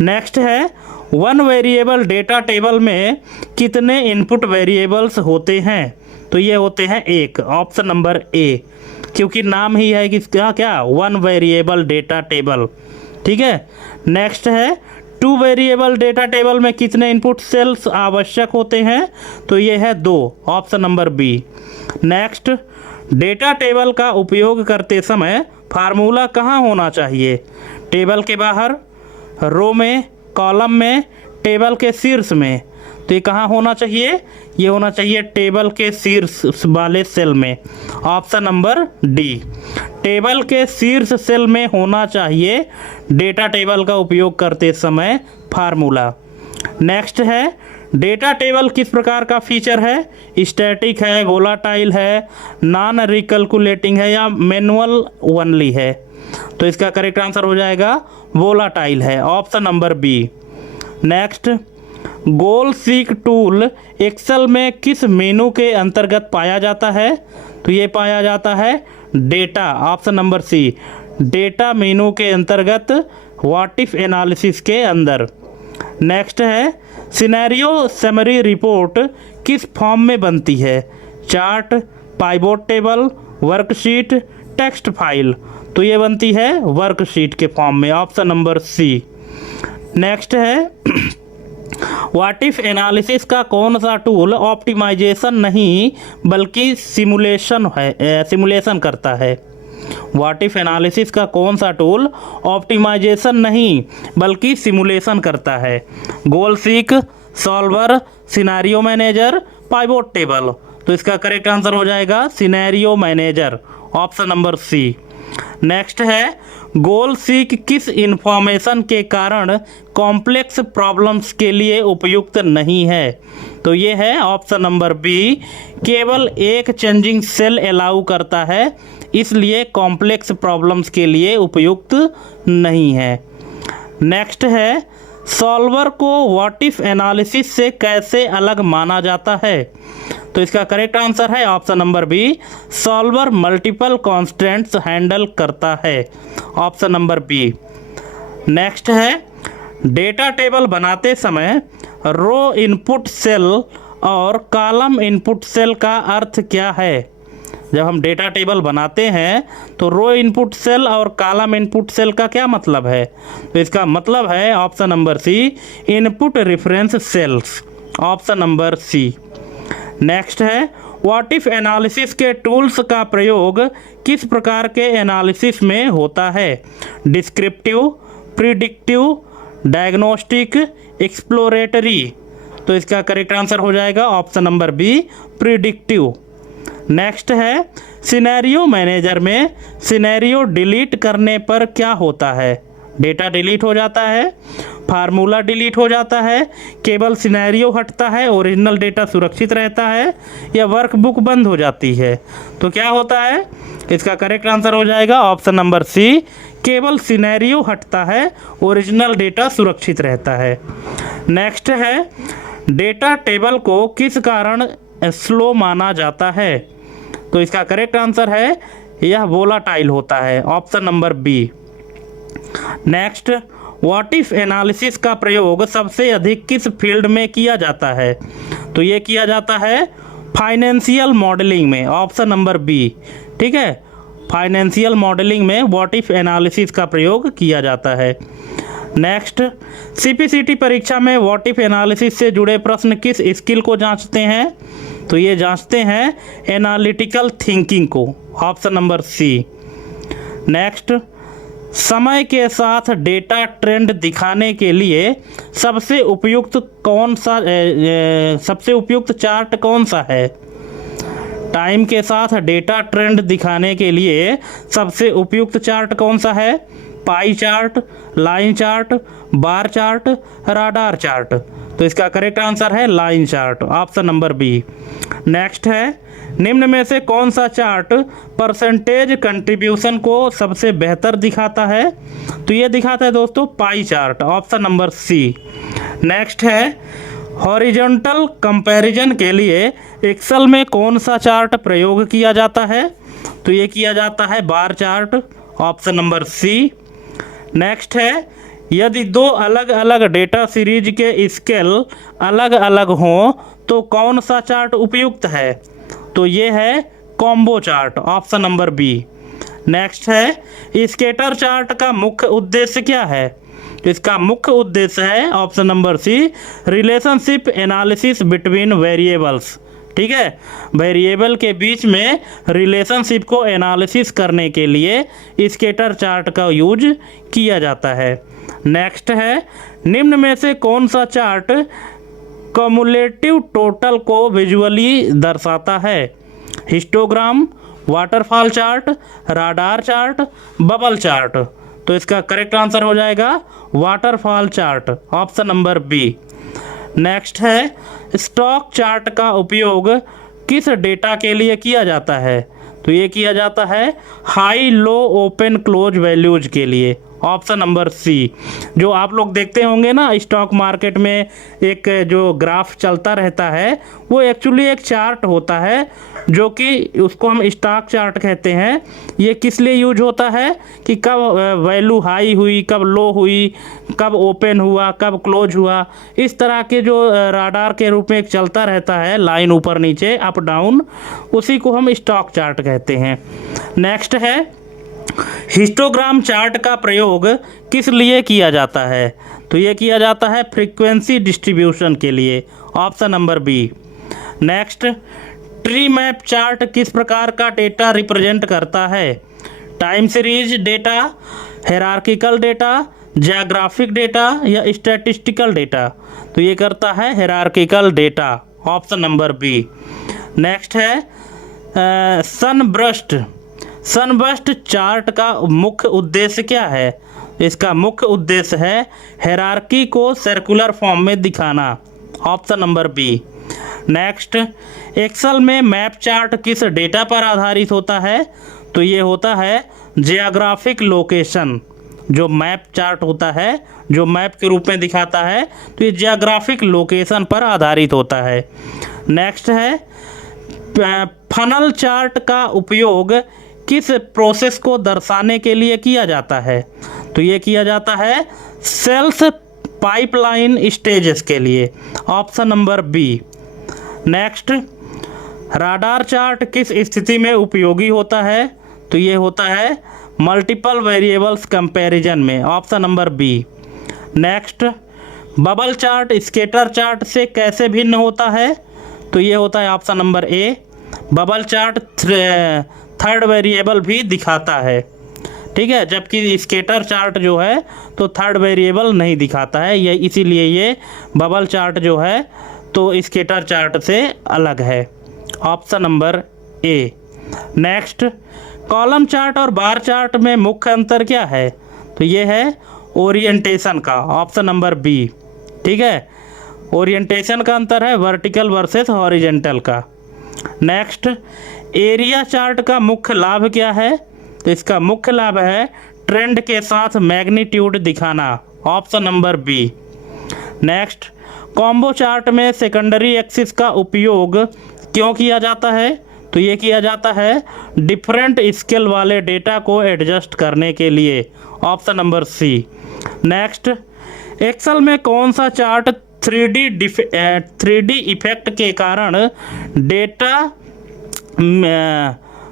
नेक्स्ट है, वन वेरिएबल डेटा टेबल में कितने इनपुट वेरिएबल्स होते हैं? तो ये होते हैं 1, ऑप्शन नंबर ए, क्योंकि नाम ही है कि क्या वन वेरिएबल डेटा टेबल। ठीक है। नेक्स्ट है, टू वेरिएबल डेटा टेबल में कितने इनपुट सेल्स आवश्यक होते हैं? तो ये है 2, option number B. Next, data table का उपयोग करते समय फार्मूला कहाँ होना चाहिए? टेबल के बाहर, रो में, कॉलम में, टेबल के शीर्ष में। तो ये कहाँ होना चाहिए? ये होना चाहिए टेबल के शीर्ष वाले सेल में, ऑप्शन नंबर डी। टेबल के शीर्ष सेल में होना चाहिए डेटा टेबल का उपयोग करते समय फार्मूला। नेक्स्ट है, डेटा टेबल किस प्रकार का फीचर है? स्टैटिक है, वोलाटाइल है, नॉन रिकैलकुलेटिंग है या मैनुअल ओनली है? तो इसका करेक्ट आंसर हो जाएगा वोलाटाइल है, ऑप्शन नंबर बी। नेक्स्ट, गोल सीक टूल एक्सेल में किस मेनू के अंतर्गत पाया जाता है? तो ये पाया जाता है data, option number C, data menu के अंतर्गत व्हाट इफ एनालिसिस के अंदर। नेक्स्ट है, सिनेरियो समरी रिपोर्ट किस फॉर्म में बनती है? Chart, pivot table, worksheet, text file. तो ये बनती है वर्कशीट के फॉर्म में, ऑप्शन नंबर सी। नेक्स्ट है, व्हाट इफ एनालिसिस का कौन सा टूल ऑप्टिमाइजेशन नहीं बल्कि सिमुलेशन करता है? व्हाट इफ एनालिसिस का कौन सा टूल ऑप्टिमाइजेशन नहीं बल्कि सिमुलेशन करता है? Goal seek, solver, scenario manager, pivot table. तो इसका करेक्ट आंसर हो जाएगा scenario manager, option number C. Next है, गोल सीक किस इंफॉर्मेशन के कारण कॉम्प्लेक्स प्रॉब्लम्स के लिए उपयुक्त नहीं है? तो ये है ऑप्शन नंबर बी, केवल एक चेंजिंग सेल अलाउ करता है, इसलिए कॉम्प्लेक्स प्रॉब्लम्स के लिए उपयुक्त नहीं है। नेक्स्ट है, सॉल्वर को व्हाट इफ एनालिसिस से कैसे अलग माना जाता है? तो इसका करेक्ट आंसर है option number B, solver multiple constants handle करता है, ऑप्शन नंबर बी। नेक्स्ट है, डेटा टेबल बनाते समय रो इनपुट सेल और कॉलम इनपुट सेल का अर्थ क्या है? जब हम डेटा टेबल बनाते हैं तो रो इनपुट सेल और कॉलम इनपुट सेल का क्या मतलब है? तो इसका मतलब है option number C, input reference cells, option number C. Next है, व्हाट इफ एनालिसिस के टूल्स का प्रयोग किस प्रकार के एनालिसिस में होता है? Descriptive, predictive, diagnostic, exploratory. तो इसका करेक्ट आंसर हो जाएगा option number B, predictive. Next है, सिनेरियो मैनेजर में सिनेरियो डिलीट करने पर क्या होता है? डेटा डिलीट हो जाता है, फार्मूला डिलीट हो जाता है, केवल सिनेरियो हटता है, ओरिजिनल डेटा सुरक्षित रहता है, या वर्कबुक बंद हो जाती है? तो क्या होता है? इसका करेक्ट आंसर हो जाएगा ऑप्शन नंबर सी, केवल सिनेरियो हटता है, ओरिजिनल डेटा सुरक्षित रहता है। नेक्स्ट है, डेटा टेबल को किस कारण स्लो माना जाता है? तो इसका करेक्ट आंसर है यह वोलाटाइल होता है, option number B. Next, what if analysis का प्रयोग सबसे अधिक किस फील्ड में किया जाता है? तो ये किया जाता है फाइनेंशियल मॉडलिंग में, ऑप्शन नंबर बी। ठीक है, फाइनेंशियल मॉडलिंग में व्हाट इफ एनालिसिस का प्रयोग किया जाता है। नेक्स्ट, सीपीसीटी परीक्षा में व्हाट इफ एनालिसिस से जुड़े प्रश्न किस स्किल को जांचते हैं? तो ये जांचते हैं एनालिटिकल थिंकिंग को, ऑप्शन नंबर सी। नेक्स्ट, समय के साथ डेटा ट्रेंड दिखाने के लिए सबसे उपयुक्त चार्ट कौन सा है? टाइम के साथ डेटा ट्रेंड दिखाने के लिए सबसे उपयुक्त चार्ट कौन सा है? Pie chart, line chart, bar chart, radar chart. तो इसका करेक्ट आंसर है line chart, option number B. Next है, निम्न में से कौन सा चार्ट परसेंटेज कंट्रीब्यूशन को सबसे बेहतर दिखाता है? तो ये दिखाता है दोस्तों pie chart, option number C. Next है, हॉरिजॉन्टल कंपैरिजन के लिए एक्सेल में कौन सा चार्ट प्रयोग किया जाता है? तो ये किया जाता है bar chart, option number C. Next है, यदि दो अलग अलग डेटा सीरीज के स्केल अलग अलग हों तो कौन सा चार्ट उपयुक्त है? तो ये है combo chart, option number B. Next है, स्कैटर चार्ट का मुख्य उद्देश्य क्या है? इसका मुख्य उद्देश्य है option number C, relationship analysis between variables. ठीक है, वेरिएबल के बीच में रिलेशनशिप को एनालिसिस करने के लिए स्कैटर चार्ट का यूज किया जाता है। नेक्स्ट है, निम्न में से कौन सा चार्ट कम्युलेटिव टोटल को विजुअली दर्शाता है? Histogram, waterfall chart, radar chart, bubble chart. तो इसका करेक्ट आंसर हो जाएगा waterfall chart, option number B. Next है, स्टॉक चार्ट का उपयोग किस डेटा के लिए किया जाता है? तो ये किया जाता है high low open close values के लिए, ऑप्शन नंबर सी। जो आप लोग देखते होंगे ना स्टॉक मार्केट में एक जो ग्राफ चलता रहता है वो एक्चुअली एक चार्ट होता है, जो कि उसको हम स्टॉक चार्ट कहते हैं। ये किस लिए यूज होता है कि कब वैल्यू हाई हुई, कब लो हुई, कब ओपन हुआ, कब क्लोज हुआ, इस तरह के जो राडार के रूप में एक चलता रहता है लाइन ऊपर नीचे अप डाउन, उसी को हम स्टॉक चार्ट कहते हैं। नेक्स्ट है, हिस्टोग्राम चार्ट का प्रयोग किस लिए किया जाता है? तो ये किया जाता है फ्रीक्वेंसी डिस्ट्रीब्यूशन के लिए, option number B. Next, tree map chart किस प्रकार का डेटा रिप्रेजेंट करता है? Time series data, hierarchical data, geographic data या स्टैटिस्टिकल डेटा? तो ये करता है hierarchical data, option number B. Next है, सनबर्स्ट चार्ट का मुख्य उद्देश्य क्या है? इसका मुख्य उद्देश्य है हायरार्की को सर्कुलर फॉर्म में दिखाना, option number B. Next, Excel में मैप चार्ट किस डेटा पर आधारित होता है? तो ये होता है जियोग्राफिक लोकेशन। जो मैप चार्ट होता है, जो मैप के रूप में दिखाता है, तो ये जियोग्राफिक लोकेशन पर आधारित होता है। नेक्स्ट है, फनल चार्ट का उपयोग किस प्रोसेस को दर्शाने के लिए किया जाता है? तो ये किया जाता है सेल्स पाइपलाइन स्टेजेस के लिए, option number B. Next, radar chart किस स्थिति में उपयोगी होता है? तो ये होता है मल्टीपल वेरिएबल्स कंपैरिजन में, option number B. Next, bubble chart scatter chart से कैसे भिन्न होता है? तो ये होता है option number A, bubble chart third variable भी दिखाता है। ठीक है, जबकि स्कैटर चार्ट जो है तो थर्ड वेरिएबल नहीं दिखाता है, ये इसीलिए ये बबल चार्ट जो है तो स्कैटर चार्ट से अलग है, option number A. Next, column chart और बार चार्ट में मुख्य अंतर क्या है? तो ये है ओरिएंटेशन का, ऑप्शन नंबर बी। ठीक है, ओरिएंटेशन का अंतर है वर्टिकल वर्सेस हॉरिजॉन्टल का। नेक्स्ट, एरिया चार्ट का मुख्य लाभ क्या है? तो इसका मुख्य लाभ है ट्रेंड के साथ मैग्नीट्यूड दिखाना, option number B. Next, combo chart में सेकेंडरी एक्सिस का उपयोग क्यों किया जाता है? तो ये किया जाता है डिफरेंट स्केल वाले डेटा को एडजस्ट करने के लिए, option number C. Next, Excel में कौन सा चार्ट 3D इफेक्ट के कारण डेटा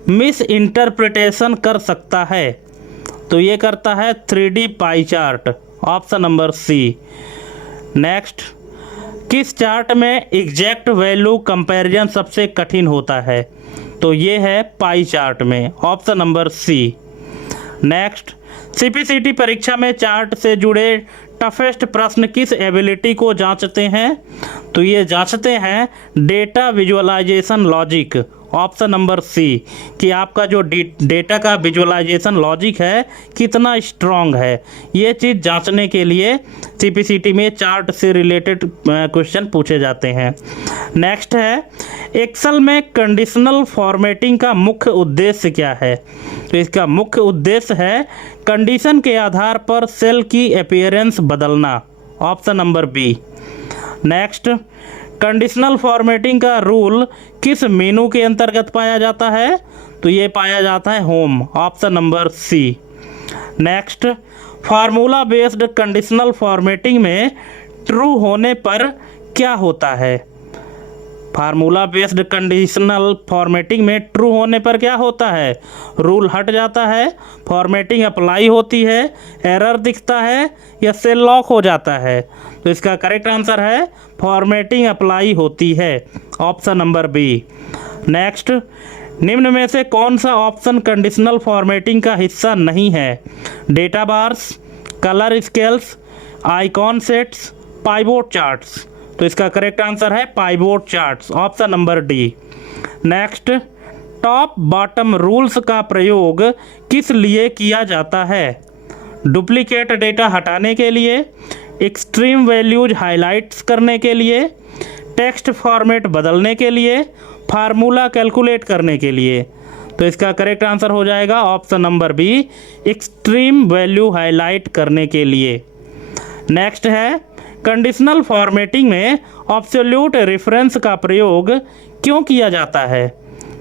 मिस इंटरप्रिटेशन कर सकता है? तो ये करता है 3D pie chart, option number C. Next, किस चार्ट में एग्जैक्ट वैल्यू कंपैरिजन सबसे कठिन होता है? तो ये है पाई चार्ट में, option number C. Next, CPCT परीक्षा में चार्ट से जुड़े टफेस्ट प्रश्न किस एबिलिटी को जांचते हैं? तो ये जांचते हैं data visualization logic, option number C, कि आपका जो डेटा का विजुअलाइजेशन लॉजिक है कितना स्ट्रांग है। ये चीज़ जांचने के लिए सीपीसीटी में चार्ट से रिलेटेड क्वेश्चन पूछे जाते हैं। नेक्स्ट है, एक्सेल में कंडीशनल फॉर्मेटिंग का मुख्य उद्देश्य क्या है? तो इसका मुख्य उद्देश्य है कंडीशन के आधार पर सेल की अपीयरेंस बदलना, option number B. Next, conditional formatting का रूल किस मेनू के अंतर्गत पाया जाता है? तो ये पाया जाता है home, option number C. Next, formula based conditional formatting में ट्रू होने पर क्या होता है? फार्मूला बेस्ड कंडीशनल फॉर्मेटिंग में ट्रू होने पर क्या होता है? रूल हट जाता है, फॉर्मेटिंग अप्लाई होती है, एरर दिखता है या सेल लॉक हो जाता है? तो इसका करेक्ट आंसर है फॉर्मेटिंग अप्लाई होती है, ऑप्शन नंबर बी। नेक्स्ट, निम्न में से कौन सा ऑप्शन कंडीशनल फॉर्मेटिंग का हिस्सा नहीं है? Data bars, colour scales, icon sets, pivot charts. तो इसका करेक्ट आंसर है pivot charts, option number D. Next, top bottom rules का प्रयोग किस लिए किया जाता है? डुप्लीकेट डेटा हटाने के लिए, एक्सट्रीम वैल्यूज हाइलाइट्स करने के लिए, टेक्स्ट फॉर्मेट बदलने के लिए, फार्मूला कैलकुलेट करने के लिए। तो इसका करेक्ट आंसर हो जाएगा option number B, extreme value highlight करने के लिए। नेक्स्ट है, कंडीशनल फॉर्मेटिंग में एब्सोल्यूट रेफरेंस का प्रयोग क्यों किया जाता है?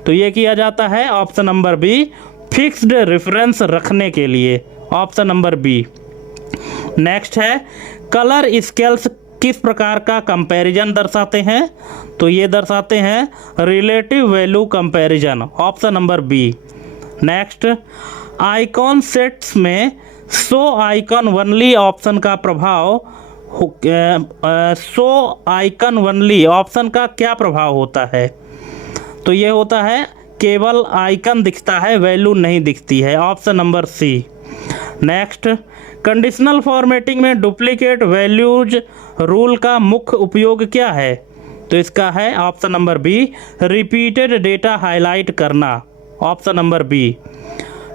तो ये किया जाता है option number B, fixed reference रखने के लिए, ऑप्शन नंबर बी। नेक्स्ट है, कलर स्केल्स किस प्रकार का कंपैरिजन दर्शाते हैं? तो ये दर्शाते हैं relative value comparison, option number B. Next, icon sets में शो आइकन वनली ऑप्शन का प्रभाव, शो आइकन वनली ऑप्शन का क्या प्रभाव होता है? तो ये होता है केवल आइकन दिखता है, वैल्यू नहीं दिखती है, option number C. Next, conditional formatting में डुप्लीकेट वैल्यूज रूल का मुख्य उपयोग क्या है? तो इसका है option number B, repeated data highlight करना, ऑप्शन नंबर बी।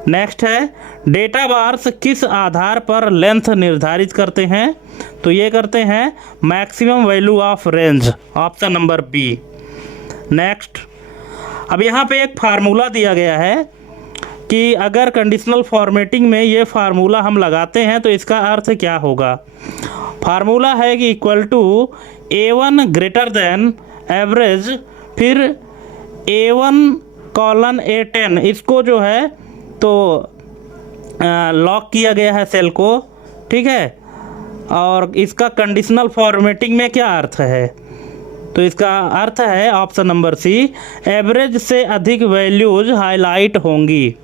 नेक्स्ट है, डेटा बार्स किस आधार पर लेंथ निर्धारित करते हैं? तो ये करते हैं maximum value of range, option number B. Next, अब यहाँ पे एक फार्मूला दिया गया है कि अगर कंडीशनल फॉर्मेटिंग में ये फार्मूला हम लगाते हैं तो इसका अर्थ क्या होगा? फार्मूला है कि equal to A1 greater than average, फिर A1 कॉलन A10, इसको जो है तो लॉक किया गया है सेल को, ठीक है। और इसका कंडीशनल फॉर्मेटिंग में क्या अर्थ है? तो इसका अर्थ है ऑप्शन नंबर सी, एवरेज से अधिक वैल्यूज हाईलाइट होंगी।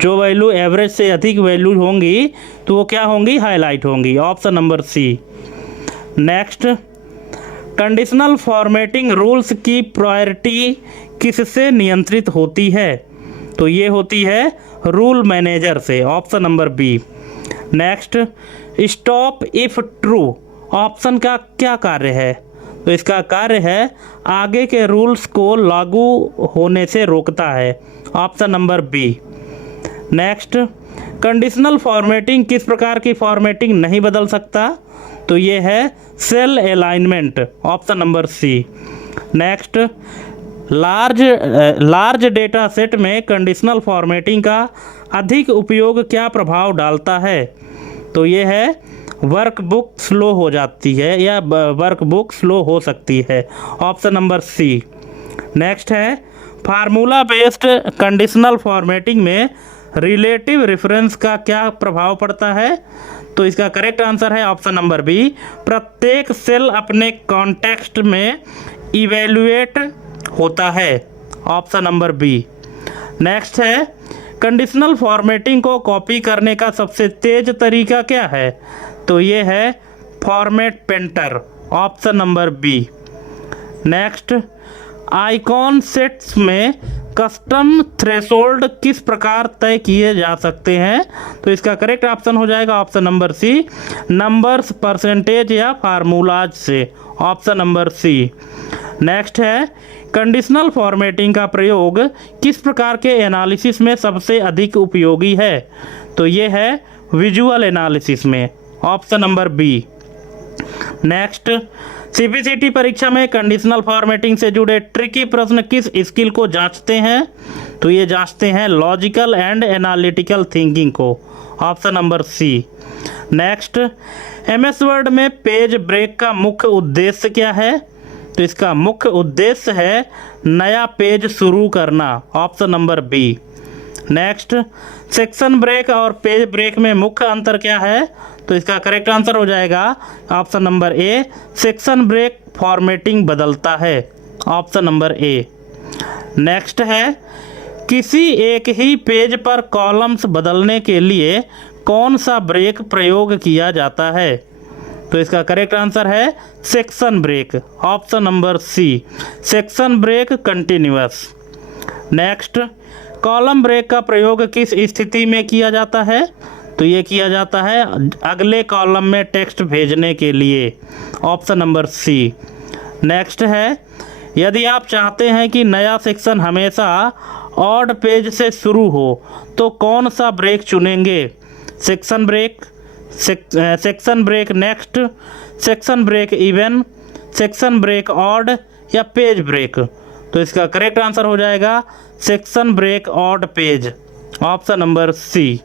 जो वैल्यू एवरेज से अधिक वैल्यू होंगी तो वो क्या होंगी? हाईलाइट होंगी, option number C. Next, conditional formatting rules की प्रायोरिटी किससे नियंत्रित होती है? तो ये होती है रूल मैनेजर से, option number B. Next, stop if true option का क्या कार्य है? तो इसका कार्य है आगे के रूल्स को लागू होने से रोकता है, option number B. Next, conditional formatting किस प्रकार की फॉर्मेटिंग नहीं बदल सकता? तो ये है cell alignment, option number C. Next, large data set में कंडीशनल फॉर्मेटिंग का अधिक उपयोग क्या प्रभाव डालता है? तो ये है वर्कबुक स्लो हो जाती है या वर्कबुक स्लो हो सकती है, ऑप्शन नंबर सी। नेक्स्ट है, फार्मूला बेस्ड कंडीशनल फॉर्मेटिंग में रिलेटिव रेफरेंस का क्या प्रभाव पड़ता है? तो इसका करेक्ट आंसर है ऑप्शन नंबर बी, प्रत्येक सेल अपने कॉन्टेक्स्ट में इवेल्युएट होता है, ऑप्शन नंबर बी। नेक्स्ट है कंडीशनल फॉर्मेटिंग को कॉपी करने का सबसे तेज तरीका क्या है? तो ये है format painter, option number B. Next, icon sets में कस्टम थ्रेशोल्ड किस प्रकार तय किए जा सकते हैं? तो इसका करेक्ट ऑप्शन हो जाएगा option number C, numbers, percentage या फार्मूलाज से, ऑप्शन नंबर सी। नेक्स्ट है कंडीशनल फॉर्मेटिंग का प्रयोग किस प्रकार के एनालिसिस में सबसे अधिक उपयोगी है? तो ये है विजुअल एनालिसिस में, option number B. Next, CPCT परीक्षा में कंडीशनल फॉर्मेटिंग से जुड़े ट्रिकी प्रश्न किस स्किल को जांचते हैं? तो ये जांचते हैं लॉजिकल एंड एनालिटिकल थिंकिंग को, option number C. Next, MS Word में पेज ब्रेक का मुख्य उद्देश्य क्या है? तो इसका मुख्य उद्देश्य है नया पेज शुरू करना, option number B. Next, section break और पेज ब्रेक में मुख्य अंतर क्या है? तो इसका करेक्ट आंसर हो जाएगा option number A, section break formatting बदलता है, ऑप्शन नंबर ए। नेक्स्ट है किसी एक ही पेज पर कॉलम्स बदलने के लिए कौन सा ब्रेक प्रयोग किया जाता है? तो इसका करेक्ट आंसर है section break, option number C, section break continuous. Next, column break का प्रयोग किस स्थिति में किया जाता है? तो ये किया जाता है अगले कॉलम में टेक्स्ट भेजने के लिए, ऑप्शन नंबर सी। नेक्स्ट है यदि आप चाहते हैं कि नया सेक्शन हमेशा ऑड पेज से शुरू हो तो कौन सा ब्रेक चुनेंगे? Section break, section break next, section break even, section break odd या पेज ब्रेक? तो इसका करेक्ट आंसर हो जाएगा section break odd page, option number C.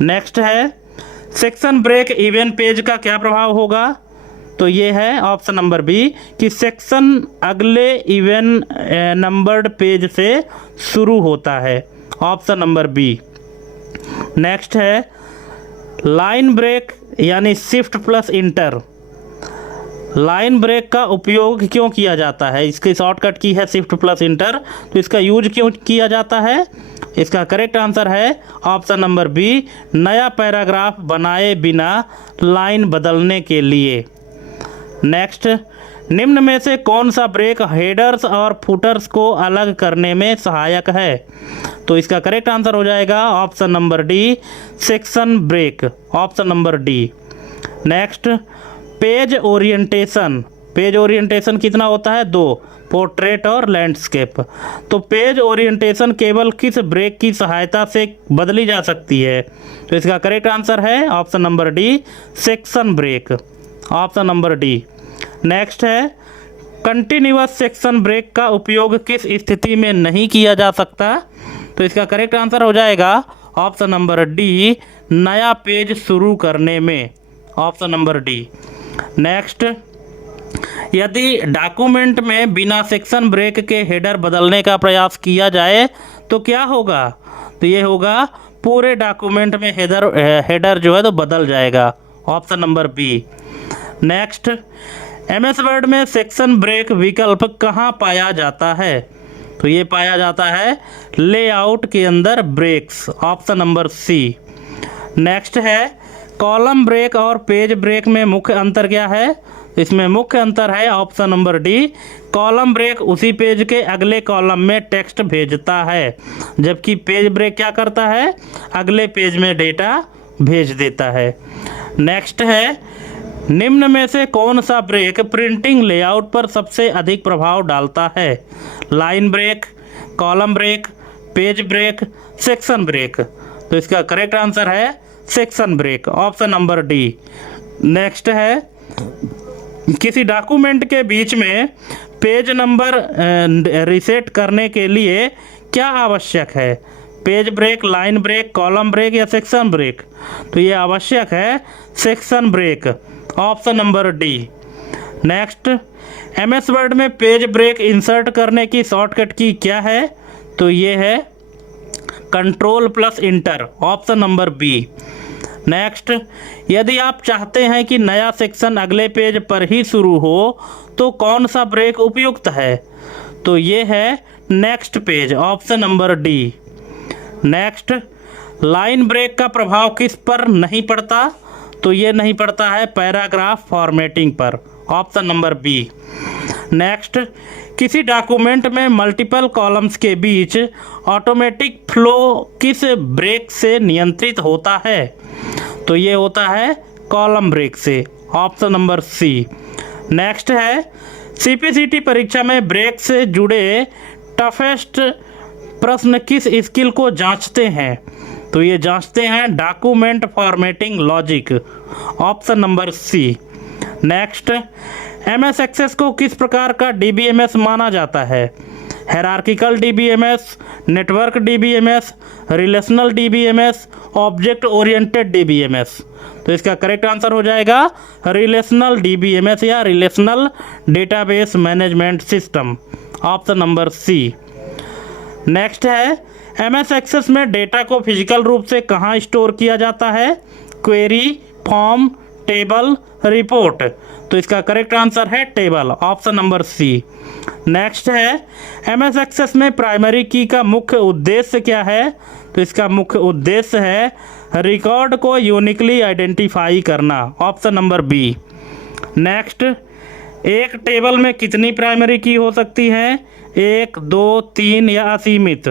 Next है सेक्शन ब्रेक इवन पेज का क्या प्रभाव होगा? तो ये है ऑप्शन नंबर बी कि सेक्शन अगले इवन नंबर्ड पेज से शुरू होता है, ऑप्शन नंबर बी। नेक्स्ट है लाइन ब्रेक यानी shift plus enter, line break का उपयोग क्यों किया जाता है? इसकी शॉर्टकट की है शिफ्ट प्लस इंटर, तो इसका यूज क्यों किया जाता है? इसका करेक्ट आंसर है ऑप्शन नंबर बी, नया पैराग्राफ बनाए बिना लाइन बदलने के लिए। नेक्स्ट, निम्न में से कौन सा ब्रेक हेडर्स और फुटर्स को अलग करने में सहायक है? तो इसका करेक्ट आंसर हो जाएगा option number D, section break, option number D. Next, page orientation, page orientation कितना होता है? 2, पोर्ट्रेट और लैंडस्केप। तो पेज ओरिएंटेशन केवल किस ब्रेक की सहायता से बदली जा सकती है? तो इसका करेक्ट आंसर है option number D, section break, option number D. Next है कंटिन्यूअस सेक्शन ब्रेक का उपयोग किस स्थिति में नहीं किया जा सकता? तो इसका करेक्ट आंसर हो जाएगा ऑप्शन नंबर डी, नया पेज शुरू करने में, ऑप्शन नंबर डी। नेक्स्ट, यदि डॉक्यूमेंट में बिना सेक्शन ब्रेक के हेडर बदलने का प्रयास किया जाए तो क्या होगा? तो ये होगा पूरे डॉक्यूमेंट में हेडर जो है तो बदल जाएगा, option number B. Next, MS Word में सेक्शन ब्रेक विकल्प कहाँ पाया जाता है? तो ये पाया जाता है लेआउट के अंदर breaks, option number C. Next है कॉलम ब्रेक और पेज ब्रेक में मुख्य अंतर क्या है? इसमें मुख्य अंतर है option number D, column break उसी पेज के अगले कॉलम में टेक्स्ट भेजता है, जबकि पेज ब्रेक क्या करता है? अगले पेज में डेटा भेज देता है। नेक्स्ट है निम्न में से कौन सा ब्रेक प्रिंटिंग लेआउट पर सबसे अधिक प्रभाव डालता है? Line break, column break, page break, section break? तो इसका करेक्ट आंसर है section break, option number D. Next है किसी डॉक्यूमेंट के बीच में पेज नंबर रीसेट करने के लिए क्या आवश्यक है? Page break, line break, column break या सेक्शन ब्रेक? तो ये आवश्यक है section break, option number D. Next, MS Word में पेज ब्रेक इंसर्ट करने की शॉर्टकट की क्या है? तो ये है control plus enter, option number B. Next, यदि आप चाहते हैं कि नया सेक्शन अगले पेज पर ही शुरू हो तो कौन सा ब्रेक उपयुक्त है? तो ये है next page, option number D. Next, line break का प्रभाव किस पर नहीं पड़ता? तो ये नहीं पड़ता है पैराग्राफ फॉर्मेटिंग पर, ऑप्शन नंबर बी। नेक्स्ट, किसी डॉक्यूमेंट में मल्टीपल कॉलम्स के बीच ऑटोमेटिक फ्लो किस ब्रेक से नियंत्रित होता है? तो ये होता है कॉलम ब्रेक से, ऑप्शन नंबर सी। नेक्स्ट है, सीपीसीटी परीक्षा में ब्रेक से जुड़े टफेस्ट प्रश्न किस स्किल को जांचते हैं? तो ये जांचते हैं document formatting logic, option number C. Next, MS Access को किस प्रकार का डीबीएमएस माना जाता है? Hierarchical DBMS, network DBMS, relational DBMS, object oriented DBMS. तो इसका करेक्ट आंसर हो जाएगा रिलेशनल डीबीएमएस या relational database management system, option number C. Next है, एमएस एक्सेस में डेटा को फिजिकल रूप से कहाँ स्टोर किया जाता है? Query, form, table, report. तो इसका करेक्ट आंसर है table, option number C. Next है, एमएस एक्सेस में प्राइमरी की का मुख्य उद्देश्य क्या है? तो इसका मुख्य उद्देश्य है रिकॉर्ड को यूनिकली आइडेंटिफाई करना, ऑप्शन नंबर बी। नेक्स्ट, एक टेबल में कितनी प्राइमरी की हो सकती है? 1, 2, 3 या असीमित?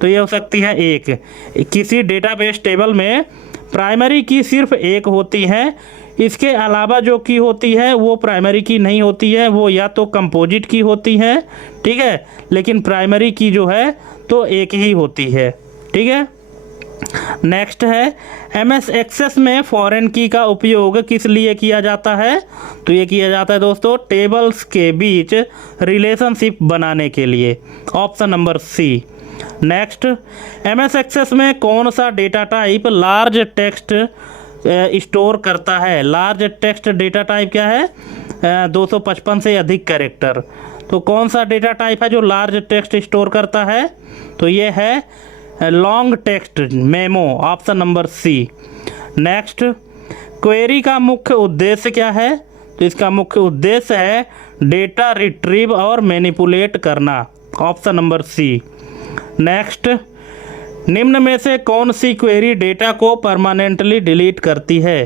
तो ये हो सकती है एक। किसी डेटाबेस टेबल में प्राइमरी की सिर्फ एक होती है, इसके अलावा जो की होती है वो प्राइमरी की नहीं होती है, वो या तो कंपोजिट की होती है, ठीक है, लेकिन प्राइमरी की जो है तो एक ही होती है, ठीक है। नेक्स्ट है, एमएस एक्सेस में फॉरेन की का उपयोग किस लिए किया जाता है? तो ये किया जाता है दोस्तों टेबल्स के बीच रिलेशनशिप बनाने के लिए, option number C. Next, MS Access में कौन सा data type large text store करता है? लार्ज टेक्स्ट डेटा टाइप क्या है? 255 से अधिक कैरेक्टर। तो कौन सा डेटा टाइप है जो लार्ज टेक्स्ट स्टोर करता है? तो ये है long text memo, option number C. Next, query का मुख्य उद्देश्य क्या है? तो इसका मुख्य उद्देश्य है डेटा रिट्रीव और मैनिपुलेट करना, ऑप्शन नंबर सी। नेक्स्ट, निम्न में से कौन सी क्वेरी डेटा को परमानेंटली डिलीट करती है?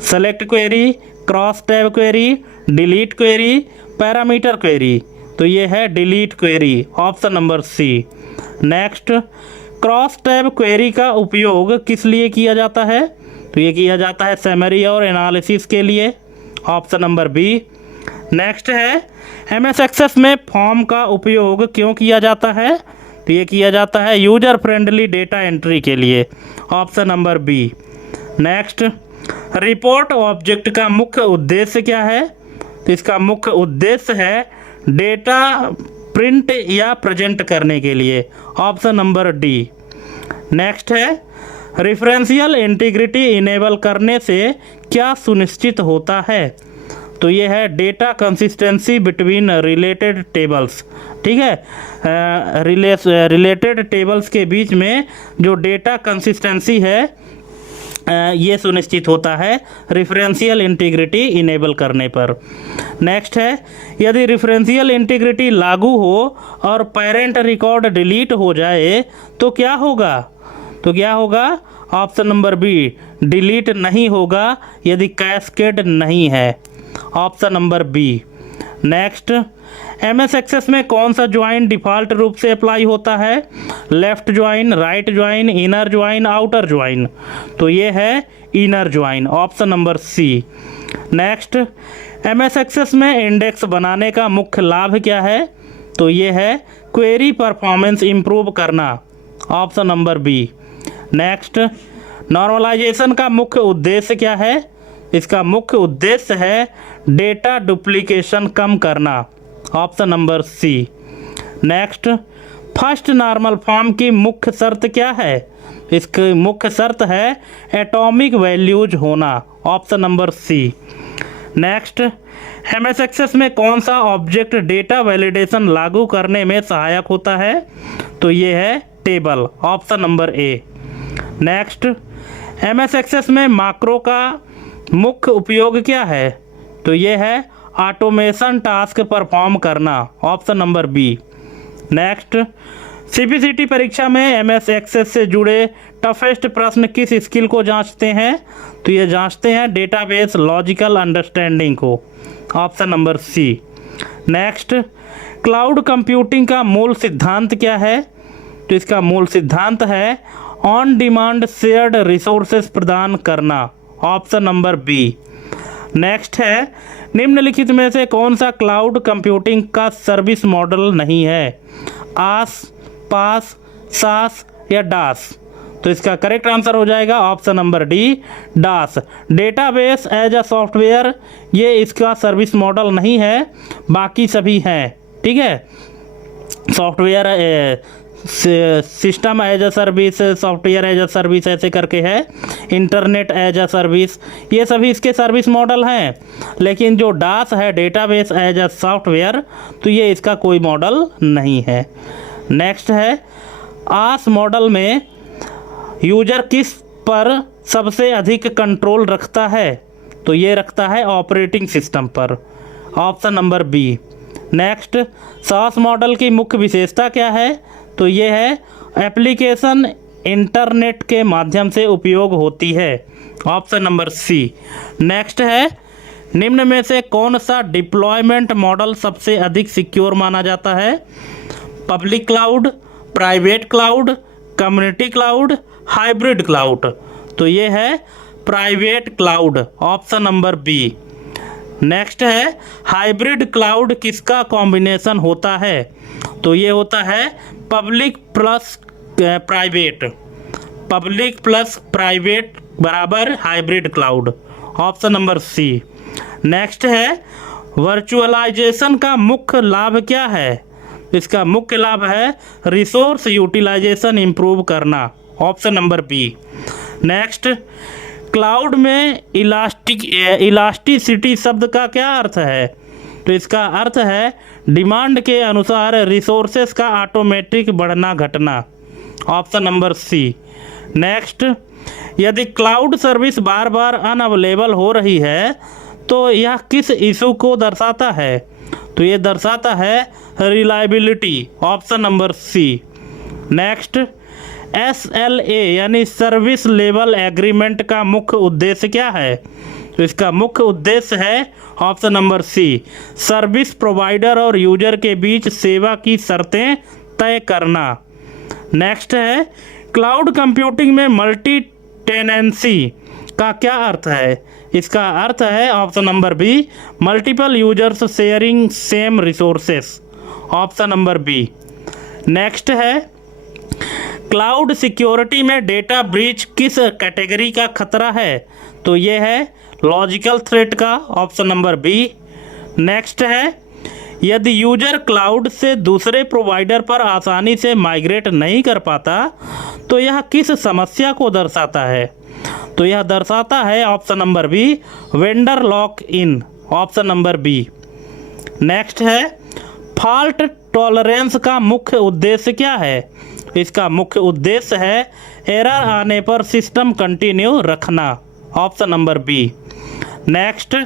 Select query, cross tab query, delete query, parameter query. तो ये है delete query, option number C. Next, cross tab query का उपयोग किस लिए किया जाता है? तो ये किया जाता है समरी और एनालिसिस के लिए, ऑप्शन नंबर बी। नेक्स्ट है, एमएस एक्सेस में फॉर्म का उपयोग क्यों किया जाता है? तो ये किया जाता है यूजर फ्रेंडली डेटा एंट्री के लिए, option number B. Next, report object का मुख्य उद्देश्य क्या है? तो इसका मुख्य उद्देश्य है डेटा प्रिंट या प्रेजेंट करने के लिए, ऑप्शन नंबर डी। नेक्स्ट है, रेफरेंशियल इंटीग्रिटी इनेबल करने से क्या सुनिश्चित होता है? तो ये है data consistency between related tables, ठीक है। रिलेटेड टेबल्स के बीच में जो डेटा कंसिस्टेंसी है ये सुनिश्चित होता है रेफरेंशियल इंटीग्रिटी इनेबल करने पर। नेक्स्ट है, यदि रेफरेंशियल इंटीग्रिटी लागू हो और पेरेंट रिकॉर्ड डिलीट हो जाए तो क्या होगा? तो क्या होगा? ऑप्शन नंबर बी, डिलीट नहीं होगा यदि कैस्केड नहीं है, option number B. Next, MS Access में कौन सा ज्वाइन डिफ़ॉल्ट रूप से अप्लाई होता है? Left join, right join, inner join, outer join. तो ये है inner join, option number C. Next, MS Access में इंडेक्स बनाने का मुख्य लाभ क्या है? तो ये है क्वेरी परफॉर्मेंस इम्प्रूव करना, option number B. Next, normalization का मुख्य उद्देश्य क्या है? इसका मुख्य उद्देश्य है डेटा डुप्लीकेशन कम करना, option number C. Next, first normal form की मुख्य शर्त क्या है? इसकी मुख्य शर्त है एटॉमिक वैल्यूज होना, option number C. Next, MS Access में कौन सा ऑब्जेक्ट डेटा वैलिडेशन लागू करने में सहायक होता है? तो ये है table, option number A. Next, MS Access में माक्रो का मुख्य उपयोग क्या है? तो ये है ऑटोमेशन टास्क परफॉर्म करना, option number B. Next, CPCT परीक्षा में एमएस एक्सेस से जुड़े टफेस्ट प्रश्न किस स्किल को जांचते हैं? तो ये जांचते हैं डेटाबेस लॉजिकल अंडरस्टैंडिंग को। Option number C. Next, cloud computing का मूल सिद्धांत क्या है? तो इसका मूल सिद्धांत है ऑन डिमांड शेयर्ड रिसोर्सेज प्रदान करना। Option number B. नेक्स्ट है, निम्नलिखित में से कौन सा क्लाउड कंप्यूटिंग का सर्विस मॉडल नहीं है? आस, पास, सास या डास? तो इसका करेक्ट आंसर हो जाएगा option number D, DaaS. Database as a software ये इसका सर्विस मॉडल नहीं है, बाकी सभी हैं। ठीक है, software system as a service, software as a service ऐसे करके है, इंटरनेट एज अ सर्विस, ये सभी इसके सर्विस मॉडल हैं। लेकिन जो डास है डेटाबेस एज अ सॉफ्टवेयर, तो ये इसका कोई मॉडल नहीं है। नेक्स्ट है, आस मॉडल में यूजर किस पर सबसे अधिक कंट्रोल रखता है? तो ये रखता है ऑपरेटिंग सिस्टम पर। Option number B. Next, SaaS model की मुख्य विशेषता क्या है? तो ये है एप्लीकेशन इंटरनेट के माध्यम से उपयोग होती है। Option number C. नेक्स्ट है, निम्न में से कौन सा डिप्लॉयमेंट मॉडल सबसे अधिक सिक्योर माना जाता है? Public cloud, private cloud, community cloud, hybrid cloud? तो ये है private cloud. Option number B. Next है, हाइब्रिड क्लाउड किसका कॉम्बिनेशन होता है? तो ये होता है public plus private. Public plus private बराबर hybrid cloud. Option number C. Next है, वर्चुअलाइजेशन का मुख्य लाभ क्या है? इसका मुख्य लाभ है रिसोर्स यूटिलाइजेशन इम्प्रूव करना। Option number B. Next, cloud में इलास्टिसिटी शब्द का क्या अर्थ है? तो इसका अर्थ है डिमांड के अनुसार रिसोर्सेस का ऑटोमेटिक बढ़ना घटना। Option number C. नेक्स्ट, यदि क्लाउड सर्विस बार बार अनअवेलेबल हो रही है तो यह किस इशू को दर्शाता है? तो ये दर्शाता है reliability. Option number C. Next, SLA यानी सर्विस लेवल एग्रीमेंट का मुख्य उद्देश्य क्या है? तो इसका मुख्य उद्देश्य है option number C, service provider और यूजर के बीच सेवा की शर्तें तय करना। नेक्स्ट है, क्लाउड कंप्यूटिंग में मल्टी टेनेंसी का क्या अर्थ है? इसका अर्थ है option number B, multiple users sharing same resources. Option number B. Next है, क्लाउड सिक्योरिटी में डेटा ब्रीच किस कैटेगरी का खतरा है? तो ये है लॉजिकल थ्रेट का। Option number B. नेक्स्ट है, यदि यूजर क्लाउड से दूसरे प्रोवाइडर पर आसानी से माइग्रेट नहीं कर पाता तो यह किस समस्या को दर्शाता है? तो यह दर्शाता है option number B, vendor lock in. Option number B. Next है, फॉल्ट टॉलरेंस का मुख्य उद्देश्य क्या है? इसका मुख्य उद्देश्य है एरर आने पर सिस्टम कंटिन्यू रखना। Option number B. नेक्स्ट,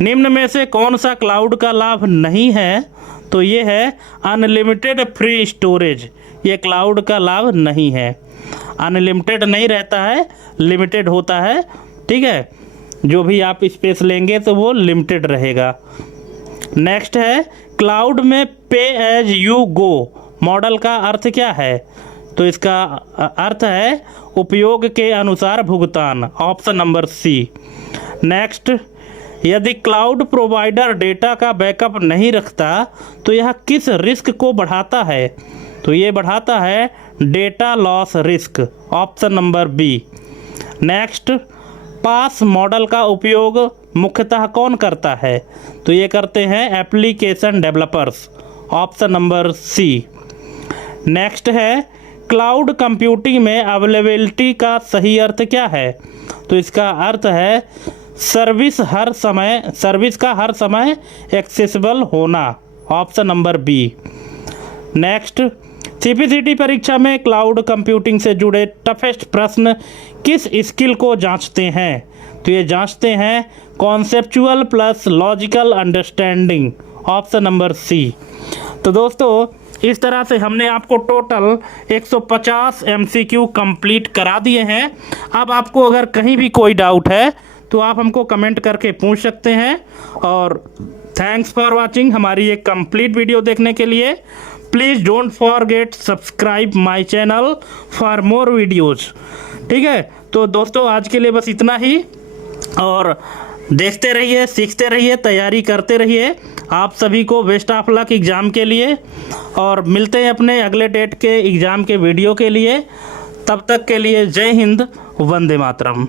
निम्न में से कौन सा क्लाउड का लाभ नहीं है? तो ये है अनलिमिटेड फ्री स्टोरेज। ये क्लाउड का लाभ नहीं है। अनलिमिटेड नहीं रहता है, लिमिटेड होता है। ठीक है, जो भी आप स्पेस लेंगे तो वो लिमिटेड रहेगा। नेक्स्ट है, क्लाउड में पे एज यू गो मॉडल का अर्थ क्या है? तो इसका अर्थ है उपयोग के अनुसार भुगतान। Option number C. नेक्स्ट, यदि क्लाउड प्रोवाइडर डेटा का बैकअप नहीं रखता तो यह किस रिस्क को बढ़ाता है? तो ये बढ़ाता है data loss risk. Option number B. Next, PaaS model का उपयोग मुख्यतः कौन करता है? तो ये करते हैं application developers. Option number C. Next है, क्लाउड कंप्यूटिंग में अवेलेबिलिटी का सही अर्थ क्या है? तो इसका अर्थ है सर्विस का हर समय एक्सेसिबल होना। Option number B. Next, CPCT परीक्षा में क्लाउड कंप्यूटिंग से जुड़े टफेस्ट प्रश्न किस स्किल को जांचते हैं? तो ये जांचते हैं conceptual plus logical understanding. Option number C. तो दोस्तों, इस तरह से हमने आपको टोटल 150 MCQ कंप्लीट करा दिए हैं। अब आपको अगर कहीं भी कोई डाउट है तो आप हमको कमेंट करके पूछ सकते हैं। और थैंक्स फॉर वाचिंग हमारी एक कंप्लीट वीडियो देखने के लिए। Please don't forget subscribe my channel for more videos. ठीक है, तो दोस्तों आज के लिए बस इतना ही। और देखते रहिए, सीखते रहिए, तैयारी करते रहिए। आप सभी को बेस्ट ऑफ लक एग्ज़ाम के लिए, और मिलते हैं अपने अगले डेट के एग्ज़ाम के वीडियो के लिए। तब तक के लिए जय हिंद, वंदे मातरम।